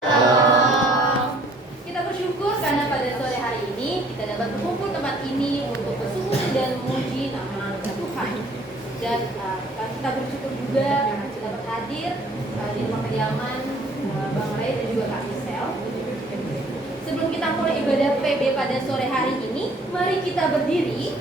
Halo. Kita bersyukur karena pada sore hari ini kita dapat berkumpul tempat ini untuk bersyukur dan memuji nama Tuhan. Dan kita bersyukur juga karena kita dapat hadir di rumah kediaman Bang Ray dan juga Kak Michelle. Sebelum kita mulai ibadah PB pada sore hari ini, mari kita berdiri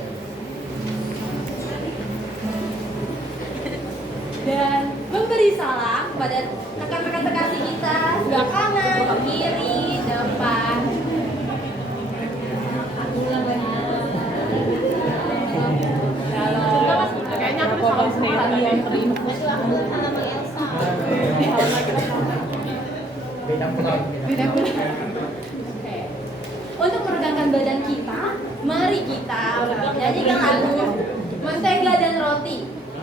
dan memberi salam kepada rekan-rekan terkasih kita sebelah kanan, kiri, depan. Kayaknya aku salah sendiri yang terinfo. Itu aku sama Elsa. Beda. Untuk meregangkan badan kita, mari kita menyanyikan lagu Mentega dan Roti.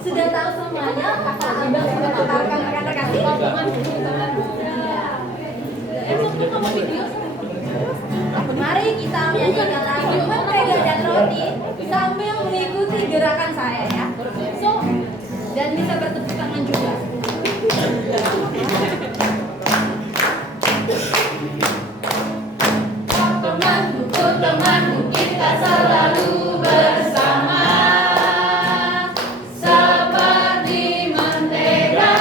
Sudah tahu semuanya, kakak abang sudah tawarkan rekan terkasih. Sebelum kamu video, mari kita menyanyikan lagu Mentega dan Roti sambil mengikuti gerakan saya ya. Dan bisa bertepuk tangan juga. Temanku, kita selalu bersama. Seperti mentega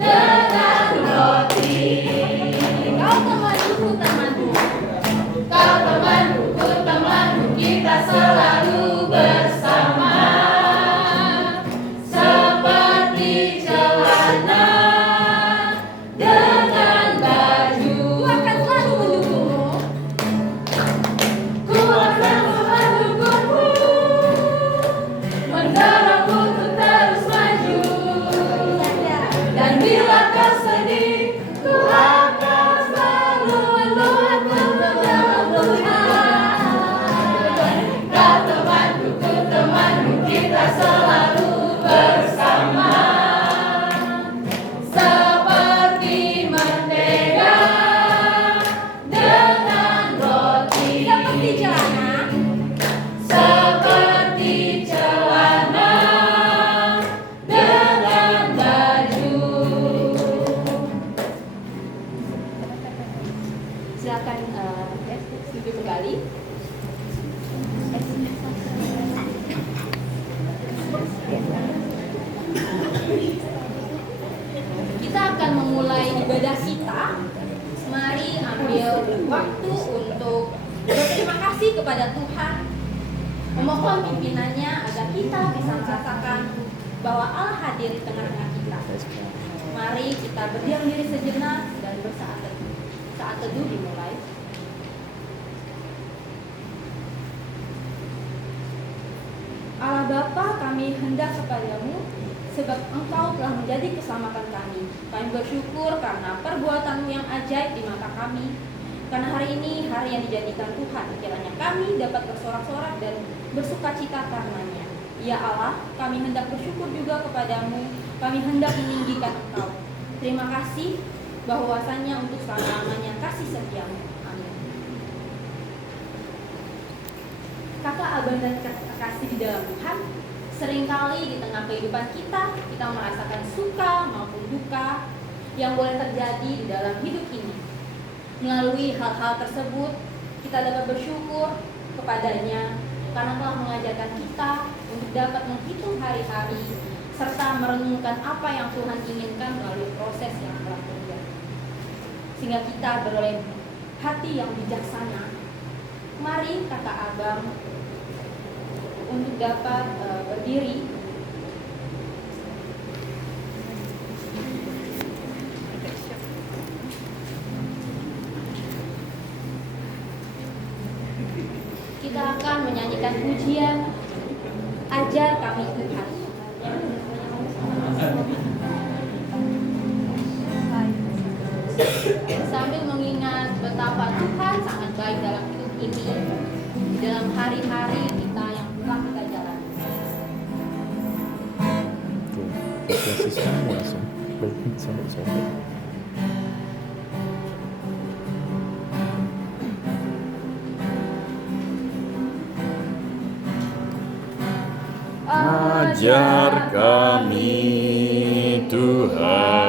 dengan roti. Kau temanku, kita selalu bersama. Seperti celana dengan baju. Ku akan selalu mendukungmu. Ku akan selalu mendukungmu. Mendorongmu untuk terus maju. Dan bila kau sedih, ku akan selalu mendoakan dalam Tuhan. Kau temanku, kita selalu bersama. Seperti mentega dengan roti. Seperti celana dengan baju. Silakan duduk kembali. Kita akan memulai ibadah kita. Mari ambil waktu untuk berterima kasih kepada Tuhan, memohon pimpinannya agar kita bisa merasakan bahwa Allah hadir di tengah-tengah kita. Mari kita berdiam diri sejenak dan bersaat teduh. Saat teduh dimulai. Allah Bapa, kami hendak kepadamu sebab Engkau telah menjadi keselamatan kami. Kami bersyukur karena perbuatan-Mu yang ajaib di mata kami. Karena hari ini hari yang dijadikan Tuhan, kiranya kami dapat bersorak-sorak dan bersukacita karenanya. Ya Allah, kami hendak bersyukur juga kepadamu. Kami hendak meninggikan Engkau. Terima kasih bahwasannya untuk selama-lamanya kasih setiamu. Amin. Kakak, abang, dan kasih di dalam Tuhan, seringkali di tengah kehidupan kita merasakan suka maupun duka yang boleh terjadi di dalam hidup ini. Melalui hal-hal tersebut, kita dapat bersyukur kepadanya karena telah mengajarkan kita untuk dapat menghitung hari-hari serta merenungkan apa yang Tuhan inginkan melalui proses yang telah terjadi. Sehingga kita beroleh hati yang bijaksana. Mari kakak abang untuk dapat berdiri. Kita akan menyanyikan pujian Ajar Kami Tuhan. Sambil mengingat betapa Tuhan sangat baik dalam hidup ini, dalam hari-hari kita yang telah kita jalani. Ajar kami Tuhan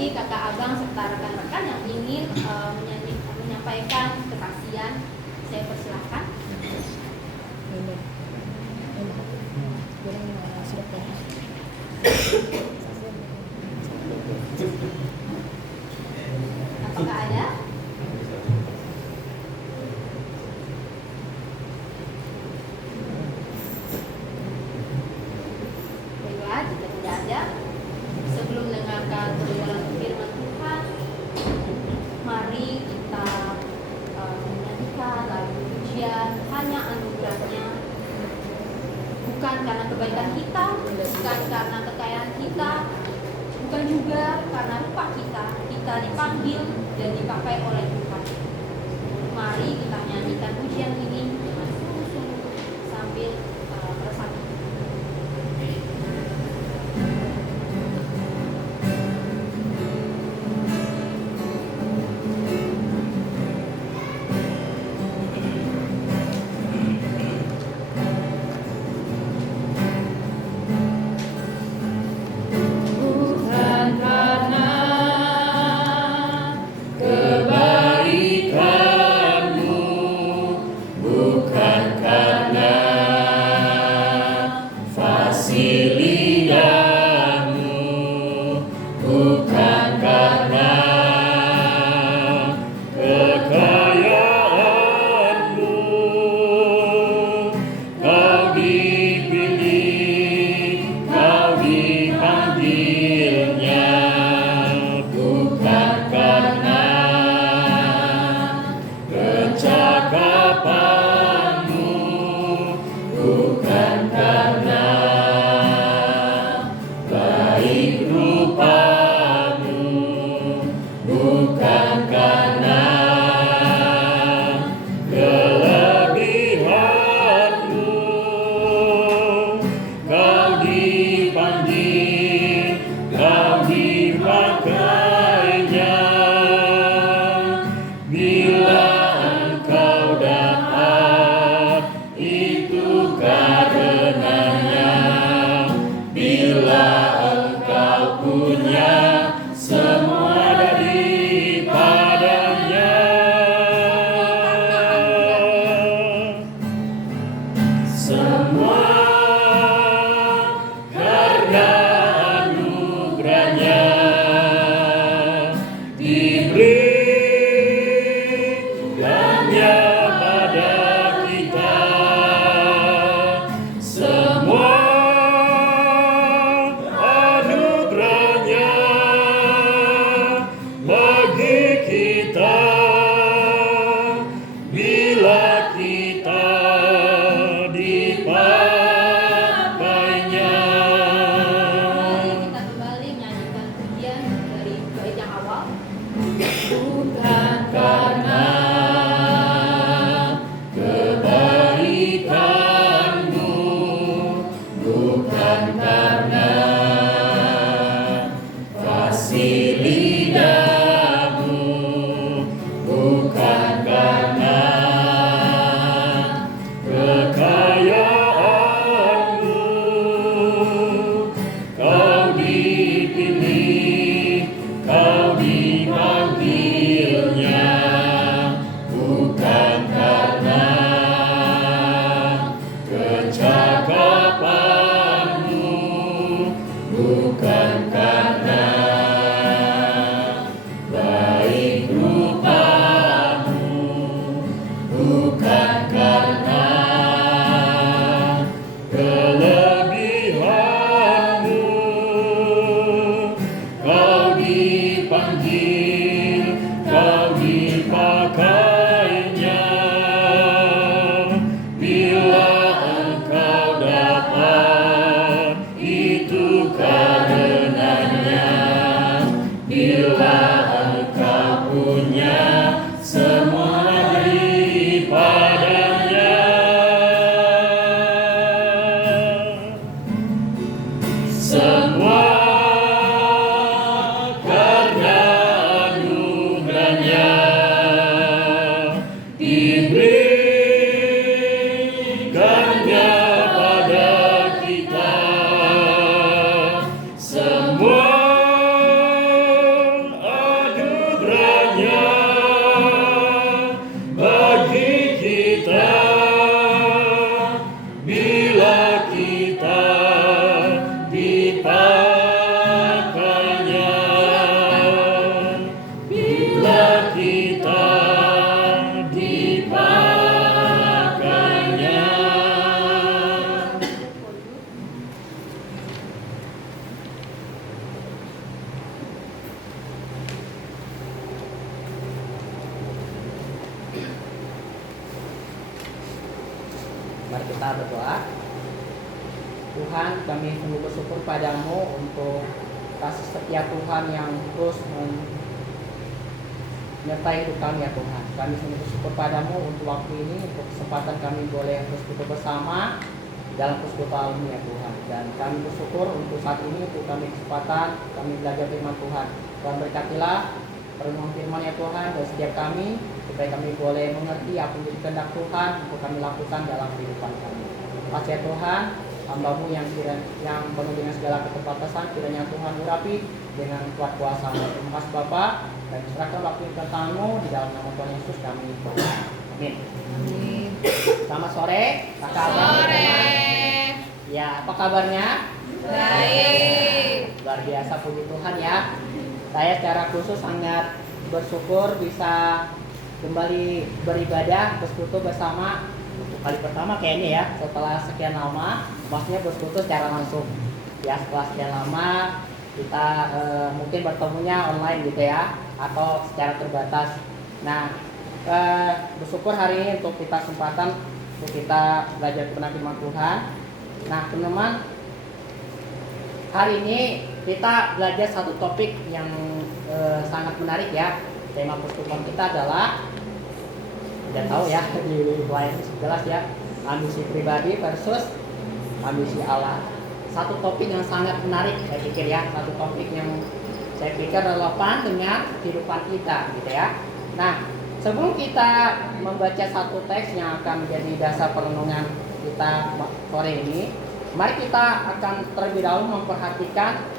lagi kakak abang serta rekan-rekan yang ingin menyampaikan kesaksian, saya persilahkan. Apakah ada? Baiklah, jika tidak ada, sebelum mendengarkan kebenaran firman Tuhan, mari kita menyanyikan lagu pujian Hanya Anugerahnya. Bukan karena kebaikan kita, bukan karena kekayaan kita, bukan juga karena rupa kita dipanggil dan dipakai oleh Tuhan. Mari kita menyanyikan pujian ini dengan sungguh-sungguh sambil meresapi. kita berdoa. Tuhan, kami sungguh bersyukur padamu untuk kasih setia Tuhan yang terus menyertai hidup kami ya Tuhan. Kami sungguh bersyukur padamu untuk waktu ini, untuk kesempatan kami boleh bersekutu bersama dalam persekutuan ini ya Tuhan. Dan kami bersyukur untuk saat ini, untuk kami kesempatan kami belajar firman Tuhan. Tuhan berkatilah perenungan firman ya Tuhan dan setiap kami, supaya kami boleh mengerti apa yang menjadi kehendak Tuhan untuk kami lakukan dalam kehidupan kami. Terima kasih ya Tuhan, hamba-Mu yang penuh dengan segala keterbatasan, kiranya Tuhan urapi dengan kuat kuasa-Mu. Terima kasih Bapa, dan serahkan waktu ke tangan-Mu di dalam nama Tuhan Yesus kami berdoa. Amin. Selamat sore. Apa kabar? Ya, apa kabarnya? Baik. Luar biasa, puji Tuhan ya. Saya secara khusus sangat bersyukur bisa kembali beribadah bersekutu bersama untuk kali pertama kayaknya ya, setelah sekian lama. Maksudnya bersekutu secara langsung ya, setelah sekian lama kita mungkin bertemunya online gitu ya, atau secara terbatas. Nah, bersyukur hari ini untuk kita kesempatan untuk kita belajar kebenaran firman Tuhan. Nah teman-teman, hari ini kita belajar satu topik yang sangat menarik ya. Tema persekutuan kita adalah, udah tahu ya, di layar jelas ya, ambisi pribadi versus ambisi Allah. Satu topik yang sangat menarik saya pikir ya, satu topik yang saya pikir relevan dengan kehidupan kita gitu ya. Nah, sebelum kita membaca satu teks yang akan menjadi dasar perenungan kita sore ini, mari kita akan terlebih dahulu memperhatikan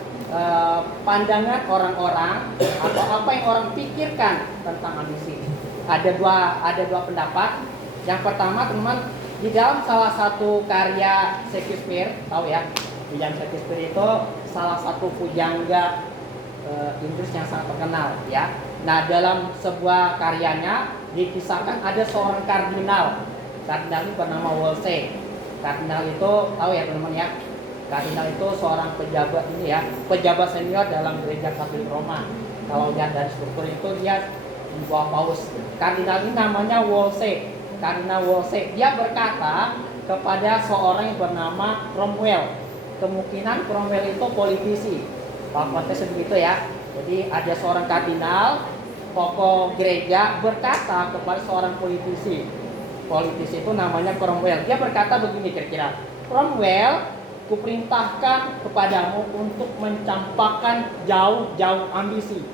pandangan orang-orang atau apa yang orang pikirkan tentang ambisi. Ada dua pendapat. Yang pertama teman-teman, di dalam salah satu karya Shakespeare, tahu ya, William Shakespeare itu salah satu pujangga Inggris yang sangat terkenal ya. Nah, dalam sebuah karyanya dikisahkan ada seorang kardinal. Kardinal itu bernama Wolsey. Kardinal itu tahu ya teman-teman ya. Kardinal itu seorang pejabat ini ya, pejabat senior dalam gereja Katolik Roma. Kalau lihat dari struktur itu dia di bawah paus. Kardinal ini namanya Wolsey. Kardinal Wolsey, dia berkata kepada seorang yang bernama Cromwell. Kemungkinan Cromwell itu politisi. Kalau kontesnya begitu ya. Jadi ada seorang kardinal, tokoh gereja, berkata kepada seorang politisi. Politisi itu namanya Cromwell. Dia berkata begini kira-kira, Cromwell, kuperintahkan kepadamu untuk mencampakkan jauh-jauh ambisi.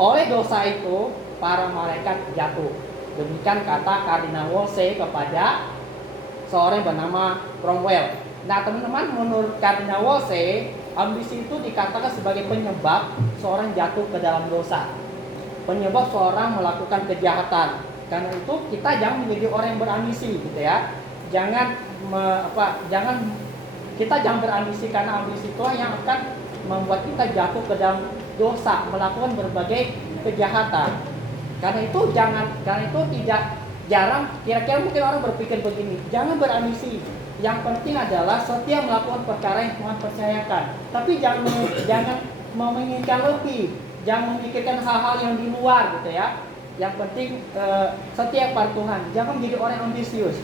Oleh dosa itu, para malaikat jatuh. Demikian kata Kardinal Wolsey kepada seorang yang bernama Cromwell. Nah teman-teman, menurut Kardinal Wolsey, ambisi itu dikatakan sebagai penyebab seorang jatuh ke dalam dosa, penyebab seorang melakukan kejahatan. Karena itu kita jangan menjadi orang yang berambisi gitu ya. Kita jangan berambisi, karena ambisi itu yang akan membuat kita jatuh ke dalam dosa, melakukan berbagai kejahatan. Karena itu tidak jarang, kira-kira mungkin orang berpikir begini, jangan berambisi. Yang penting adalah setia melakukan perkara yang Tuhan percayakan. Tapi jangan menginginkan lebih, jangan memikirkan hal-hal yang di luar gitu ya. Yang penting setia pada Tuhan, jangan menjadi orang yang ambisius.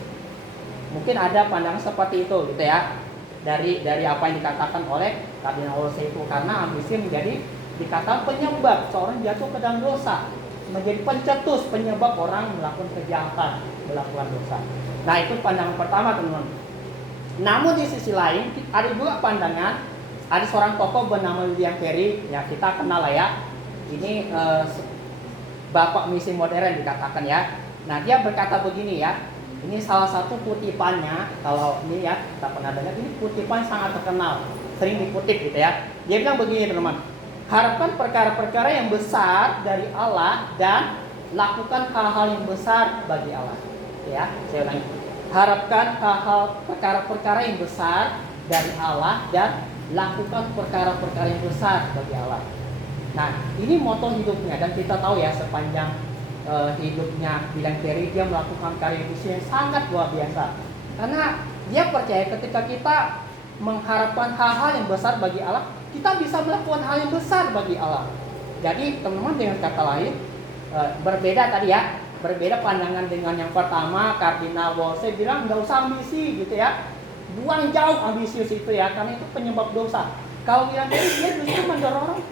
Mungkin ada pandangan seperti itu gitu ya. Dari apa yang dikatakan oleh Kardinal Wolsey itu, karena ambisi menjadi dikatakan penyebab seorang jatuh ke dalam dosa, menjadi pencetus, penyebab orang melakukan kejahatan, melakukan dosa. Nah itu pandangan pertama teman-teman. Namun di sisi lain ada juga pandangan, ada seorang tokoh bernama William Carey, ya kita kenal lah ya. Ini bapak misi modern dikatakan ya. Nah dia berkata begini ya. Ini salah satu kutipannya, kalau ini ya kita pernah dengar, ini kutipan sangat terkenal, sering dikutip gitu ya. Dia bilang begini teman-teman, harapkan perkara-perkara yang besar dari Allah dan lakukan hal-hal yang besar bagi Allah. Ya, saya ulangi. Harapkan hal-hal perkara-perkara yang besar dari Allah dan lakukan perkara-perkara yang besar bagi Allah. Nah, ini moto hidupnya, dan kita tahu ya sepanjang hidupnya William Carey, dia melakukan karya misi yang sangat luar biasa. Karena dia percaya ketika kita mengharapkan hal-hal yang besar bagi Allah, kita bisa melakukan hal yang besar bagi Allah. Jadi teman-teman, dengan kata lain, berbeda tadi ya, berbeda pandangan dengan yang pertama. Kardinal Wolsey bilang nggak usah ambisi gitu ya, buang jauh ambisius itu ya, karena itu penyebab dosa. Kalau bilang dia justru mendorong orang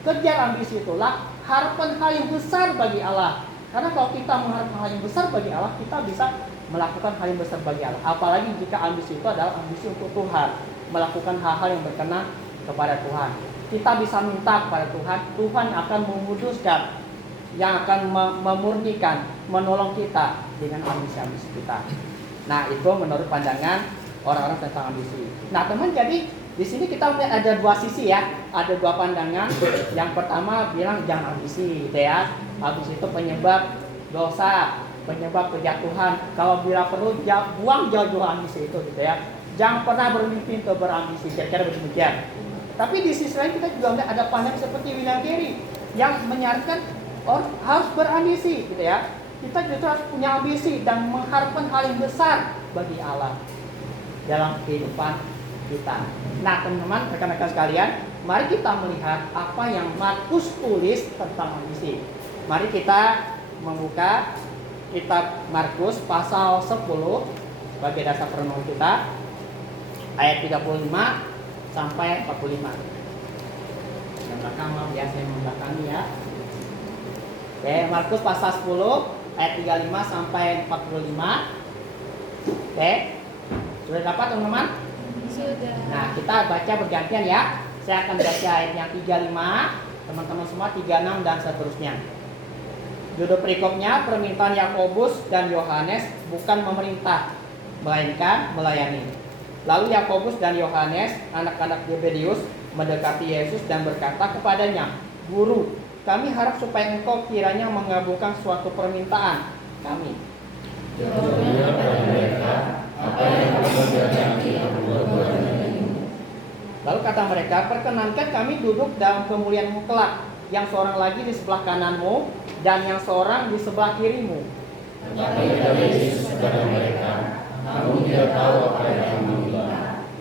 kejar ambisi itulah harapan hal yang besar bagi Allah. Karena kalau kita mengharapkan hal yang besar bagi Allah, kita bisa melakukan hal yang besar bagi Allah. Apalagi jika ambisi itu adalah ambisi untuk Tuhan, melakukan hal-hal yang berkenan kepada Tuhan. Kita bisa minta kepada Tuhan, Tuhan akan menguduskan, yang akan memurnikan, menolong kita dengan ambisi-ambisi kita. Nah, itu menurut pandangan orang-orang tentang ambisi. Nah, teman, jadi di sini kita melihat ada dua sisi ya, ada dua pandangan. Yang pertama bilang jangan ambisi, gitu ya. Ambisi itu penyebab dosa, penyebab kejatuhan. Kalau bila perlu, buang jauh-jauh ambisi itu, gitu ya. Jangan pernah bermimpi untuk berambisi, kira-kira demikian. Tapi di sisi lain kita juga melihat ada pandangan seperti William Carey yang menyarankan orang harus berambisi, gitu ya. Kita justru harus punya ambisi dan mengharapkan hal yang besar bagi Allah dalam kehidupan kita. Nah, teman-teman, rekan-rekan sekalian, mari kita melihat apa yang Markus tulis tentang ambisi. Mari kita membuka kitab Markus pasal 10 sebagai dasar renungan kita, ayat 35 sampai 45. Yang belakang maaf ya, saya membelakangi ya. Oke, Markus pasal 10 ayat 35 sampai 45. Oke. Sudah dapat, teman-teman? Sudah. Nah, kita baca bergantian ya. Saya akan baca ayat yang 35, teman-teman semua 36 dan seterusnya. Judul perikopnya permintaan Yakobus dan Yohanes bukan memerintah, melainkan melayani. Lalu Yakobus dan Yohanes, anak-anak Zebedius, mendekati Yesus dan berkata kepadanya, "Guru, kami harap supaya engkau kiranya mengabulkan suatu permintaan kami." Jawabnya pada mereka, "Apa yang kamu berjanji aku berbuat bagimu?" Lalu kata mereka, "Perkenankan kami duduk dalam kemuliaan-Mu kelak, yang seorang lagi di sebelah kananmu dan yang seorang di sebelah kirimu." Tetapi kata Yesus kepada mereka, "Kamu tidak tahu apa yang kamu minta.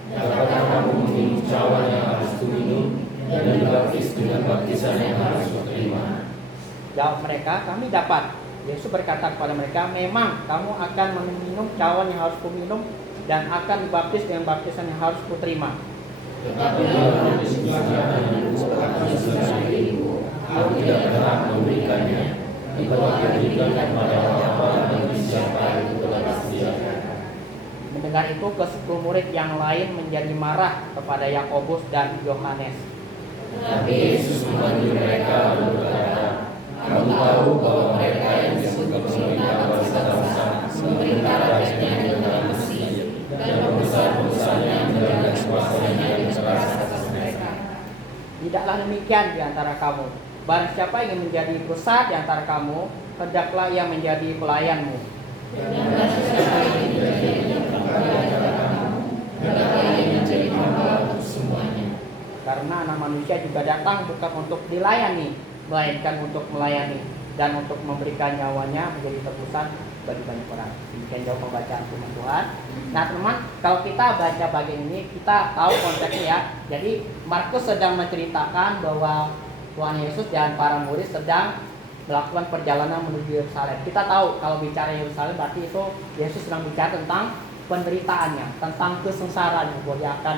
Dapatkah kamu meminum cawan yang harus kuminum dan dibaptis dengan baptisan yang harus kuterima?" Jawab mereka, "Kami dapat." Yesus berkata kepada mereka, "Memang kamu akan meminum cawan yang harus kuminum dan akan dibaptis dengan baptisan yang harus kuterima. Tetapi Yohanes berkata dengan baptisan sendiriku, aku tidak berhak memberikannya. Itu akan diberikan kepada Bapa bagi siapa itu telah disediakan." Mendengar itu, ke-10 murid yang lain menjadi marah kepada Yakobus dan Yohanes. Tetapi Yesus memanggil mereka lalu berkata, "Kamu tahu bahwa mereka yang disebut pemerintah bangsa-bangsa memerintah rakyatnya di dalam Mesir, dan pembesar-pembesarnya menjaga kuasanya yang keras atas mereka. Tidaklah demikian di antara kamu. Barang siapa yang menjadi besar di antara kamu, hendaklah ia menjadi pelayanmu. Dan barang siapa yang menjadi hamba di antara kamu, hendaklah ia menjadi hamba untuk semuanya. Karena Anak Manusia juga datang bukan untuk dilayani, melainkan untuk melayani dan untuk memberikan nyawanya menjadi tebusan bagi banyak orang." Demikian jauh pembacaan firman Tuhan. Nah, teman, kalau kita baca bagian ini, kita tahu konteksnya ya. Jadi Markus sedang menceritakan bahwa Tuhan Yesus dan para murid sedang melakukan perjalanan menuju Yerusalem. Kita tahu kalau bicara Yerusalem berarti itu Yesus sedang bicara tentang penderitaannya, tentang kesengsaraannya, bahwa dia akan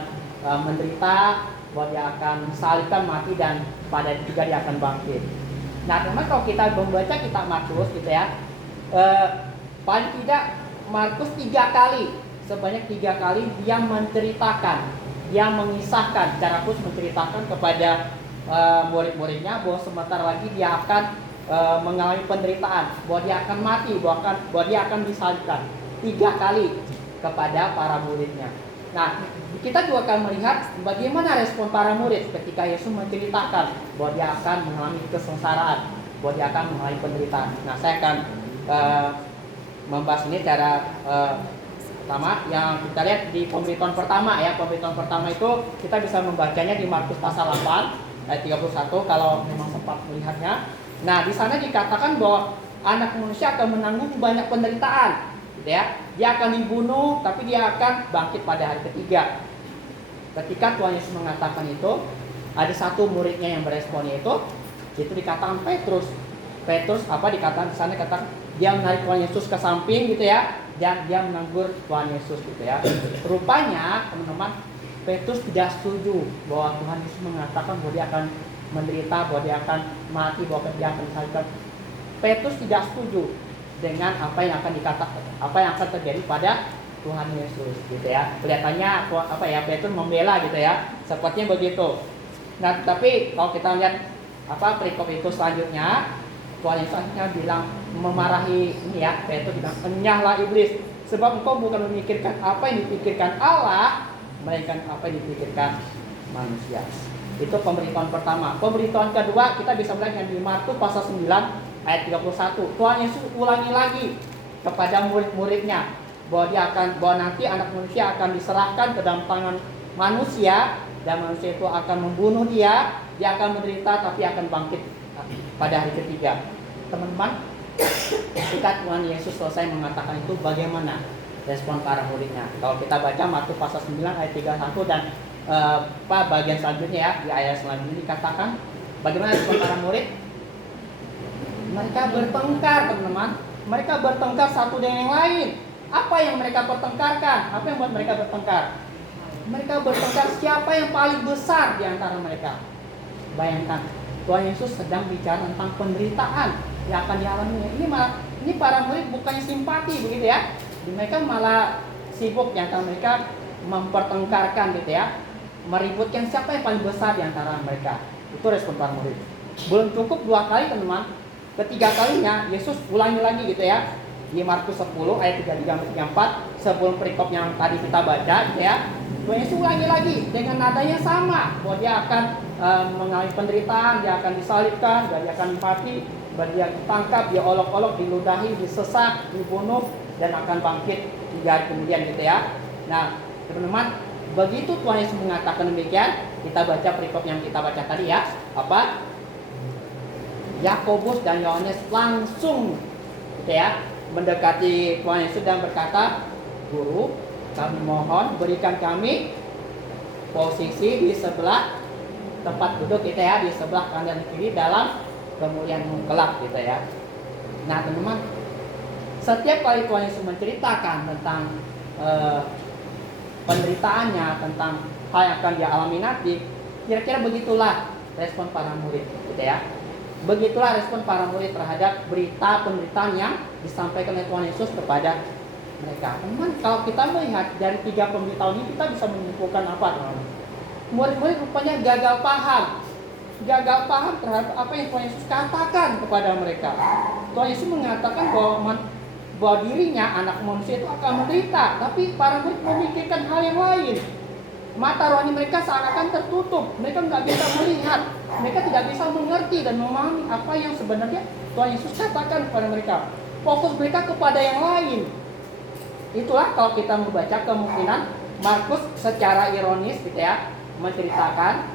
menderita, bahwa dia akan disalibkan, mati, dan pada juga dia akan bangkit. Nah, teman, kalau kita membaca kitab Markus gitu ya, paling tidak Markus 3 kali, sebanyak 3 kali dia menceritakan, dia mengisahkan, secara khusus menceritakan kepada murid-muridnya bahwa sebentar lagi dia akan mengalami penderitaan, bahwa dia akan mati, bahwa dia akan disalibkan 3 kali kepada para muridnya. Nah, kita juga akan melihat bagaimana respon para murid ketika Yesus menceritakan bahwa dia akan mengalami kesengsaraan, bahwa dia akan mengalami penderitaan. Nah, saya akan membahas ini secara pertama yang kita lihat di pemberitahuan pertama ya. Pemberitahuan pertama itu kita bisa membacanya di Markus pasal 8 ayat 31 kalau memang sempat melihatnya. Nah, di sana dikatakan bahwa Anak Manusia akan menanggung banyak penderitaan, gitu ya. Dia akan dibunuh, tapi dia akan bangkit pada hari ketiga. Ketika Tuhan Yesus mengatakan itu, ada satu muridnya yang berespon, itu dikatakan Petrus. Petrus apa dikatakan di sana, kata dia menarik Tuhan Yesus ke samping gitu ya, dan dia menegur Tuhan Yesus gitu ya. Rupanya teman-teman, Petrus tidak setuju bahwa Tuhan Yesus mengatakan bahwa dia akan menderita, bahwa dia akan mati, bahwa dia akan disalibkan. Petrus tidak setuju dengan apa yang akan dikatakan, apa yang akan terjadi pada Tuhan Yesus gitu ya. Kelihatannya Petrus membela gitu ya, sepertinya begitu. Nah, tapi kalau kita lihat perikop itu selanjutnya, Tuhan Yesus akhirnya bilang, memarahi ini ya, Petrus bilang, "Enyahlah iblis, sebab engkau bukan memikirkan apa yang dipikirkan Allah, melainkan apa yang dipikirkan manusia." Itu pemberitahuan pertama. Pemberitahuan kedua kita bisa melihat yang di Markus pasal 9 ayat 31. Tuhan Yesus ulangi lagi kepada murid-muridnya bahwa nanti anak manusia akan diserahkan ke dalam tangan manusia, dan manusia itu akan membunuh dia akan menderita tapi akan bangkit pada hari ketiga. Teman-teman, ketika Tuhan Yesus selesai mengatakan itu, bagaimana respon para muridnya? Kalau kita baca Markus pasal 9 ayat 31 dan bagian selanjutnya ya, di ayat selanjutnya dikatakan bagaimana respon para murid? Mereka bertengkar, teman-teman. Mereka bertengkar satu dengan yang lain. Apa yang mereka pertengkarkan? Apa yang buat mereka bertengkar? Mereka bertengkar siapa yang paling besar di antara mereka. Bayangkan, Tuhan Yesus sedang bicara tentang penderitaan yang akan dialaminya. Ini para murid bukannya simpati begitu ya. Mereka malah sibuk di antara mereka mempertengkarkan gitu ya, meributkan siapa yang paling besar di antara mereka. Itu respon para murid. Belum cukup 2 kali, teman-teman. Ketiga kalinya Yesus ulangi lagi gitu ya. Di Markus 10 ayat 33-34, sebelum perikop yang tadi kita baca gitu ya, Tuhan Yesus ulangi lagi dengan nadanya sama, bahwa dia akan mengalami penderitaan, dia akan disalibkan, dia akan mati, dia ditangkap, dia olok-olok, diludahi, disesak, dibunuh, dan akan bangkit 3 hari kemudian gitu ya. Nah, teman-teman, begitu Tuhan Yesus mengatakan demikian, kita baca perikop yang kita baca tadi ya, Yakobus dan Yohanes langsung gitu ya, mendekati Tuhan Yesus dan berkata, "Guru, kami mohon berikan kami posisi di sebelah tempat duduk kita ya, di sebelah kanan dan kiri dalam kemuliaan kelak," gitu ya. Nah, teman-teman, setiap kali Tuhan Yesus menceritakan tentang penderitaannya, tentang hal yang akan dia alami nanti, kira-kira begitulah respon para murid gitu ya. Begitulah respon para murid terhadap berita penderitaan yang disampaikan oleh Tuhan Yesus kepada mereka. Teman, kalau kita melihat dari 3 pemberitahuan ini, kita bisa menyimpulkan apa, teman-teman? Murid-murid rupanya gagal paham terhadap apa yang Tuhan Yesus katakan kepada mereka. Tuhan Yesus mengatakan bahwa dirinya, anak manusia itu akan menderita, tapi para murid memikirkan hal yang lain. Mata rohani mereka seakan-akan tertutup, mereka nggak bisa melihat, mereka tidak bisa mengerti dan memahami apa yang sebenarnya Tuhan Yesus katakan kepada mereka. Fokus mereka kepada yang lain. Itulah kalau kita membaca, kemungkinan Markus secara ironis gitu ya, menceritakan,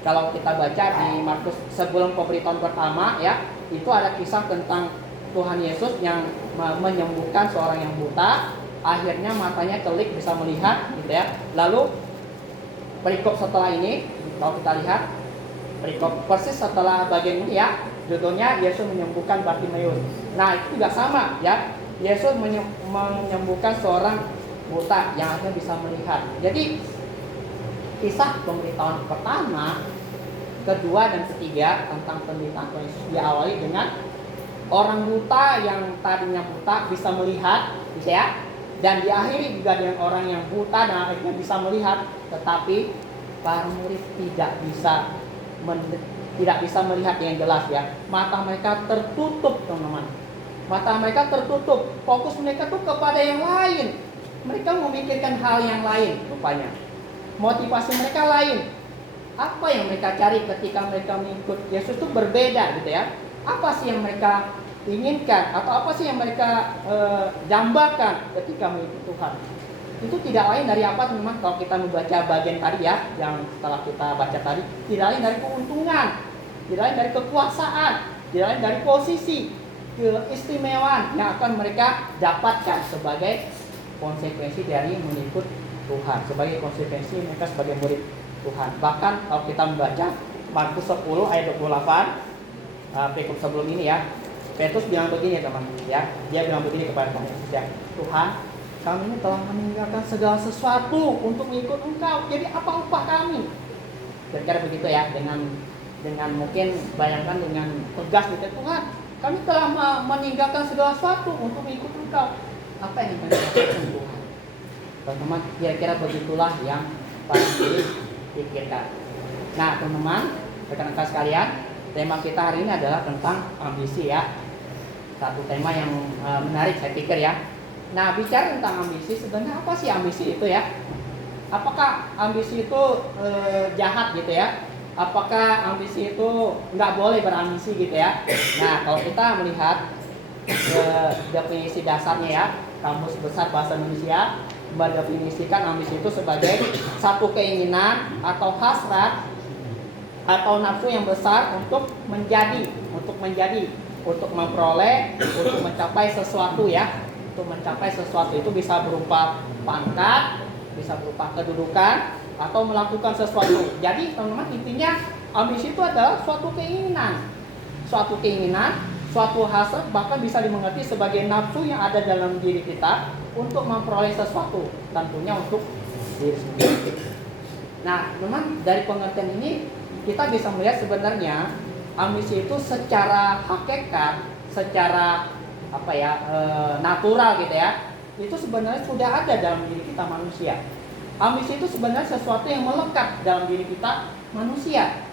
kalau kita baca di Markus sebelum pemberitahuan pertama ya, itu ada kisah tentang Tuhan Yesus yang menyembuhkan seorang yang buta, akhirnya matanya kelip bisa melihat gitu ya. Lalu perikop setelah ini, kalau kita lihat perikop persis setelah bagian ini ya, judulnya Yesus menyembuhkan Bartimeus. Nah, itu juga sama ya, Yesus menyembuhkan seorang buta yang akhirnya bisa melihat. Jadi kisah pemberitahuan pertama, kedua, dan ketiga tentang penderitaan Tuhan Yesus diawali dengan orang buta yang tadinya buta bisa melihat gitu ya, dan diakhiri juga dengan orang yang buta dan akhirnya bisa melihat, tetapi para murid tidak bisa melihat yang jelas ya. Mata mereka tertutup, teman-teman. Mata mereka tertutup. Fokus mereka tuh kepada yang lain. Mereka memikirkan hal yang lain rupanya. Motivasi mereka lain. Apa yang mereka cari ketika mereka mengikut Yesus itu berbeda gitu ya. Apa sih yang mereka inginkan, atau apa sih yang mereka dambakan ketika mengikut Tuhan? Itu tidak lain dari apa, teman-teman? Kalau kita membaca bagian tadi ya, yang setelah kita baca tadi, tidak lain dari keuntungan, tidak lain dari kekuasaan, tidak lain dari posisi, keistimewaan yang akan mereka dapatkan sebagai konsekuensi dari mengikut Tuhan, sebagai konsekuensi mereka sebagai murid Tuhan. Bahkan kalau kita membaca Markus 10 ayat 28, perikop sebelum ini ya, Petrus bilang begini teman, ya, dia bilang begini kepada Tuhan Yesus, ya, Tuhan, kami ini telah meninggalkan segala sesuatu untuk mengikut Engkau. Jadi apa upah kami? Kira-kira begitu ya, dengan mungkin bayangkan dengan tegas gitu, Tuhan, kami telah meninggalkan segala sesuatu untuk mengikut Engkau. Apa yang kami lakukan Tuhan? Teman-teman, kira-kira begitulah yang paling dipikirkan. Nah, teman-teman, rekan-rekan sekalian, tema kita hari ini adalah tentang ambisi ya. Satu tema yang menarik saya pikir ya. Nah, bicara tentang ambisi, sebenarnya apa sih ambisi itu ya? Apakah ambisi itu jahat gitu ya? Apakah ambisi itu nggak boleh berambisi gitu ya? Nah, kalau kita melihat definisi dasarnya ya, Kamus Besar Bahasa Indonesia mendefinisikan ambisi itu sebagai satu keinginan atau hasrat atau nafsu yang besar untuk memperoleh, untuk mencapai sesuatu ya. Untuk mencapai sesuatu itu bisa berupa pangkat, bisa berupa kedudukan, atau melakukan sesuatu. Jadi teman-teman, intinya ambisi itu adalah suatu keinginan, suatu hasrat, bahkan bisa dimengerti sebagai nafsu yang ada dalam diri kita untuk memperoleh sesuatu, tentunya untuk diri sendiri. Nah, teman, dari pengertian ini kita bisa melihat sebenarnya ambisi itu secara hakikat, secara natural gitu ya, itu sebenarnya sudah ada dalam diri kita manusia. Ambisi itu sebenarnya sesuatu yang melekat dalam diri kita manusia.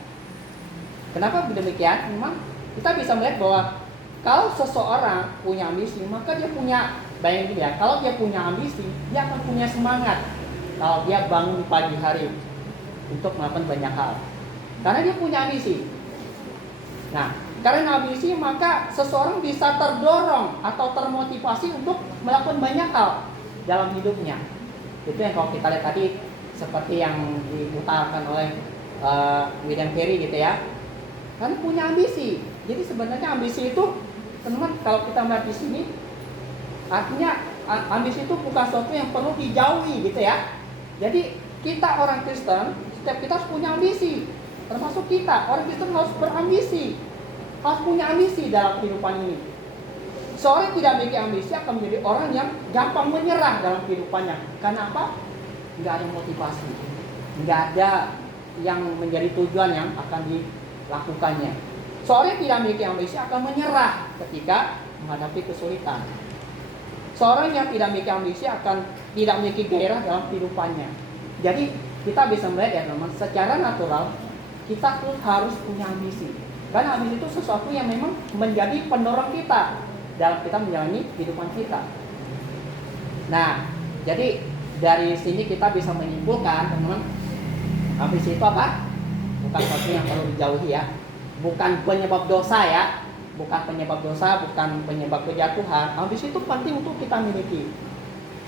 Kenapa demikian? Memang kita bisa melihat bahwa kalau seseorang punya ambisi, maka dia punya, bayangin ya, kalau dia punya ambisi, dia akan punya semangat. Kalau dia bangun pagi hari untuk melakukan banyak hal, karena dia punya ambisi. Nah, karena ambisi maka seseorang bisa terdorong atau termotivasi untuk melakukan banyak hal dalam hidupnya. Itu yang kalau kita lihat tadi seperti yang diutarakan oleh William Carey gitu ya. Karena punya ambisi. Jadi sebenarnya ambisi itu, teman-teman, kalau kita melihat di sini, artinya ambisi itu bukan sesuatu yang perlu dijauhi gitu ya. Jadi kita orang Kristen, setiap kita harus punya ambisi. Termasuk kita, orang Kristen harus berambisi, harus punya ambisi dalam kehidupan ini. Seorang yang tidak memiliki ambisi akan menjadi orang yang gampang menyerah dalam kehidupannya. Karena apa? Nggak ada motivasi, nggak ada yang menjadi tujuan yang akan dilakukannya. Seorang yang tidak memiliki ambisi akan menyerah ketika menghadapi kesulitan. Seorang yang tidak memiliki ambisi akan tidak memiliki gairah dalam kehidupannya. Jadi kita bisa melihat ya teman, secara natural kita tuh harus punya ambisi. Karena ambisi itu sesuatu yang memang menjadi pendorong kita dalam kita menjalani kehidupan kita. Nah, jadi dari sini kita bisa menyimpulkan teman-teman, ambisi itu apa? Bukan sesuatu yang perlu dijauhi ya. Bukan penyebab dosa ya. Bukan penyebab dosa, bukan penyebab kejatuhan. Ambisi itu penting untuk kita miliki.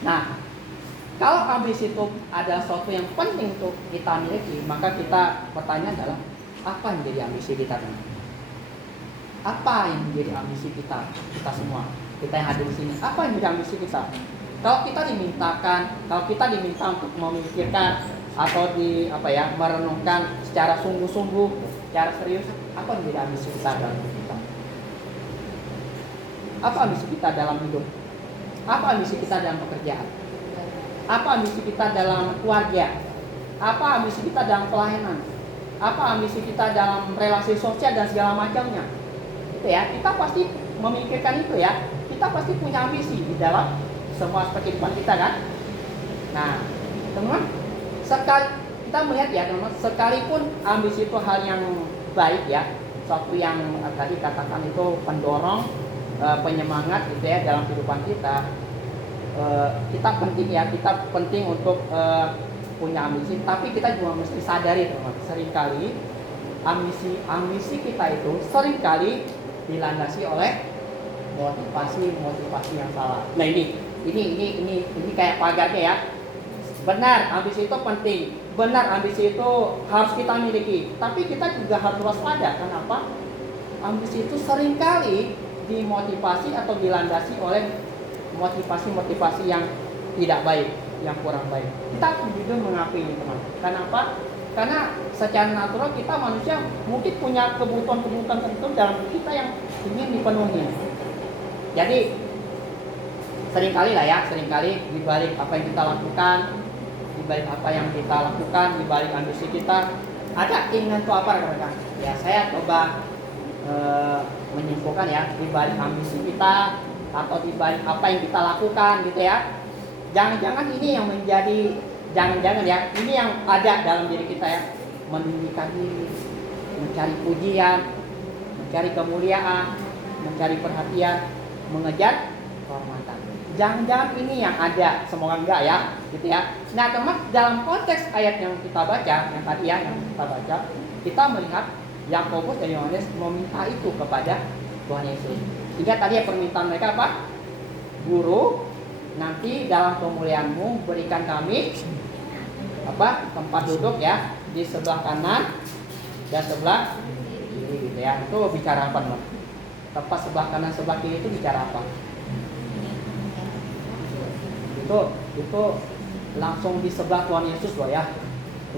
Nah, kalau ambisi itu ada sesuatu yang penting untuk kita miliki, maka kita pertanyaan adalah apa yang menjadi ambisi kita teman? Apa yang menjadi ambisi kita semua? Kita yang hadir di sini, apa yang menjadi ambisi kita? Kalau kita diminta untuk memikirkan atau merenungkan secara sungguh-sungguh, secara serius, apa yang menjadi ambisi kita dalam hidup kita? Apa ambisi kita dalam hidup? Apa ambisi kita dalam pekerjaan? Apa ambisi kita dalam keluarga? Apa ambisi kita dalam pelayanan? Apa ambisi kita dalam relasi sosial dan segala macamnya? Itu ya, kita pasti memikirkan itu ya. Kita pasti punya ambisi di dalam semua aspek kehidupan kita kan. Nah, teman-teman, kita melihat ya teman-teman, sekalipun ambisi itu hal yang baik ya, suatu yang tadi katakan itu pendorong, penyemangat gitu ya dalam kehidupan kita. Kita penting untuk punya ambisi, tapi kita juga mesti sadari teman-teman, seringkali ambisi kita itu seringkali dilandasi oleh motivasi yang salah. Nah ini kayak pagarnya ya. Benar, ambisi itu penting. Benar, ambisi itu harus kita miliki. Tapi kita juga harus waspada. Kenapa? Ambisi itu seringkali dimotivasi atau dilandasi oleh motivasi yang tidak baik, yang kurang baik. Kita harus jujur mengakui ini teman. Kenapa? Karena secara natural kita manusia mungkin punya kebutuhan tertentu dalam diri kita yang ingin dipenuhi. Jadi seringkali di balik apa yang kita lakukan, di balik apa yang kita lakukan, di balik ambisi kita, ada keinginan itu apa rekan-rekan? Ya saya coba menyimpulkan ya, di balik ambisi kita atau di balik apa yang kita lakukan gitu ya. Jangan-jangan ini yang menjadi, jangan-jangan ya, ini yang ada dalam diri kita ya, meninggikan diri, mencari pujian, mencari kemuliaan, mencari perhatian, mengejar kehormatan. Jangan-jangan ini yang ada, semoga enggak ya, gitu ya. Nah teman, dalam konteks ayat yang kita baca, yang tadi ya, yang kita baca, kita melihat Yakobus dan Yohanes meminta itu kepada Tuhan Yesus. Sehingga tadi permintaan mereka apa? Guru, nanti dalam kemuliaan-Mu berikan kami apa? Tempat duduk ya, di sebelah kanan dan sebelah kiri gitu ya. Itu bicara apa teman? Tempat sebelah kanan sebelah kiri itu bicara apa? Itu langsung di sebelah Tuhan Yesus loh ya.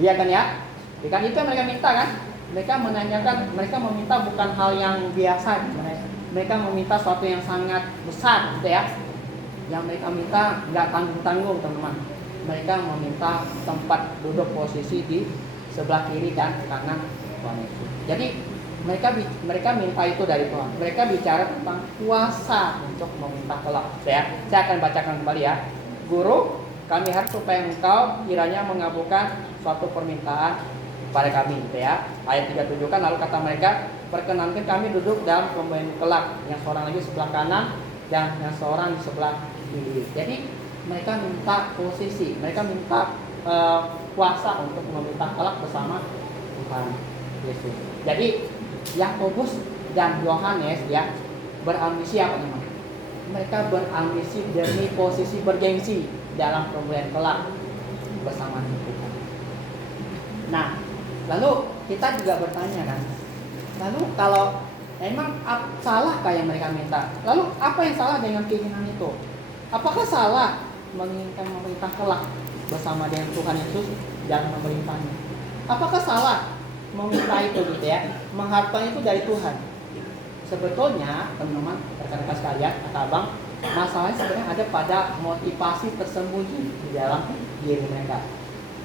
Iya kan ya? Kan itu yang mereka minta kan? Mereka menanyakan, mereka meminta bukan hal yang biasa. Mereka meminta sesuatu yang sangat besar gitu ya. Yang mereka minta nggak tanggung-tanggung teman-teman. Mereka meminta tempat duduk posisi di sebelah kiri dan kanan Tuhan Yesus. Jadi mereka minta itu dari Tuhan. Mereka bicara tentang kuasa untuk meminta kelak. Saya akan bacakan kembali ya. Guru, kami harap supaya engkau kiranya mengabulkan suatu permintaan pada kami gitu ya. Ayat 37 kan, lalu kata mereka, perkenankan kami duduk dalam kemuliaan kelak, yang seorang lagi sebelah kanan dan yang seorang di sebelah kiri. Jadi mereka minta posisi, mereka minta kuasa untuk meminta kelak bersama Tuhan Yesus. Jadi Yakobus dan Yohanes ya berambisi apa namanya? Mereka berambisi demi posisi bergengsi dalam kemuliaan kelak bersama Tuhan. Nah, lalu kita juga bertanya kan, lalu kalau emang salahkah yang mereka minta? Lalu apa yang salah dengan keinginan itu? Apakah salah menginginkan memerintah kelak bersama dengan Tuhan Yesus dan memerintahnya? Apakah salah meminta itu gitu ya, mengharapkan itu dari Tuhan? Sebetulnya teman-teman, rekan-rekan sekalian, kata Abang, masalahnya sebenarnya ada pada motivasi tersembunyi di dalam diri mereka.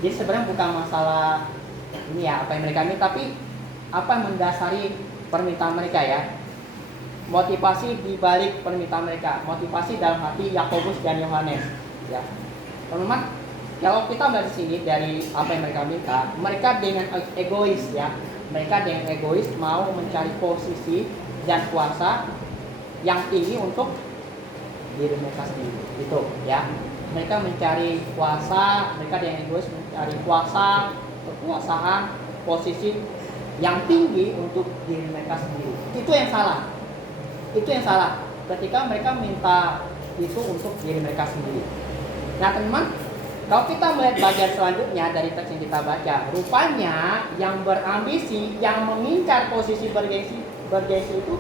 Jadi sebenarnya bukan masalah ini ya apa yang mereka minta, tapi apa yang mendasari permintaan mereka ya. Motivasi di balik permintaan mereka, motivasi dalam hati Yakobus dan Yohanes ya. Teman-teman, kalau kita melihat di sini dari apa yang mereka minta, mereka dengan egois ya. Mereka dengan egois mau mencari posisi dan kuasa yang tinggi untuk diri mereka sendiri. Itu ya. Mereka mencari kuasa, mereka dengan egois mencari kuasa, kekuasaan, posisi yang tinggi untuk diri mereka sendiri. Itu yang salah. Itu yang salah. Ketika mereka minta itu untuk diri mereka sendiri. Nah, teman-teman, kalau kita melihat bagian selanjutnya dari teks yang kita baca, rupanya yang berambisi, yang mengincar posisi bergengsi itu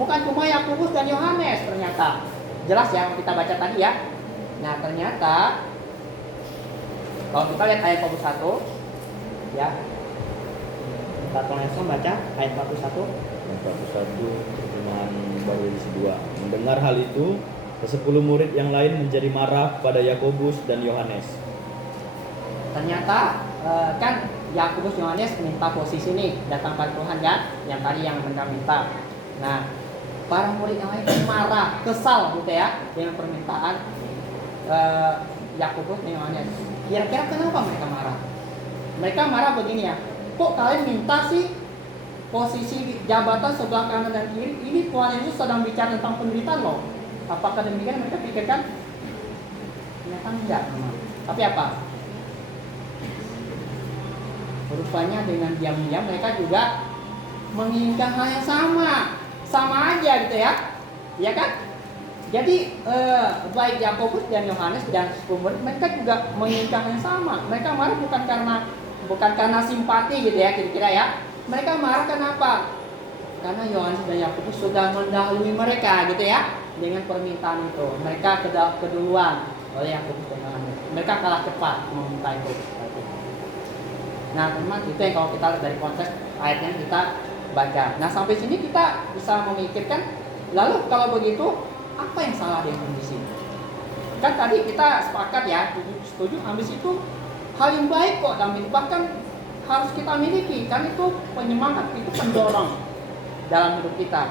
bukan cuma Yakobus dan Yohanes ternyata. Jelas ya kita baca tadi ya. Nah, ternyata kalau kita lihat ayat 41 ya. Kita langsung baca ayat 41. 41 pertemuan baru edisi 2. Mendengar hal itu, ke-10 murid yang lain menjadi marah pada Yakobus dan Yohanes. Ternyata kan Yakobus Yohanes minta posisi nih datang pada Tuhan kan, yang tadi yang mereka minta. Nah, para murid yang lain marah, kesal gitu ya dengan permintaan Yakobus dan Yohanes. Kira-kira kenapa mereka marah? Mereka marah begini ya, kok kalian minta sih posisi jabatan sebelah kanan dan kiri? Ini Tuhan Yesus sedang bicara tentang penderitaan loh. Apakah demikian mereka pikirkan? Ternyata enggak. Tapi apa? Rupanya dengan diam-diam mereka juga menginginkan hal yang sama aja gitu ya, ya kan? Jadi baik Yakobus dan Yohanes dan 10 murid mereka juga menginginkan hal yang sama. Mereka marah bukan karena simpati gitu ya kira-kira ya. Mereka marah kenapa? Karena Yohanes dan Yakobus sudah mendahului mereka gitu ya dengan permintaan itu. Mereka keduluan oleh Yakobus dan Yohanes. Mereka kalah cepat meminta itu. Nah teman, itu yang kalau kita lihat dari konteks ayatnya kita baca. Nah sampai sini kita bisa memikirkan, lalu kalau begitu Apa yang salah dengan ambisi? Kan tadi kita sepakat ya, setuju ambisi itu hal yang baik kok dalam hidup, bahkan harus kita miliki, kan itu penyemangat, itu pendorong dalam hidup kita.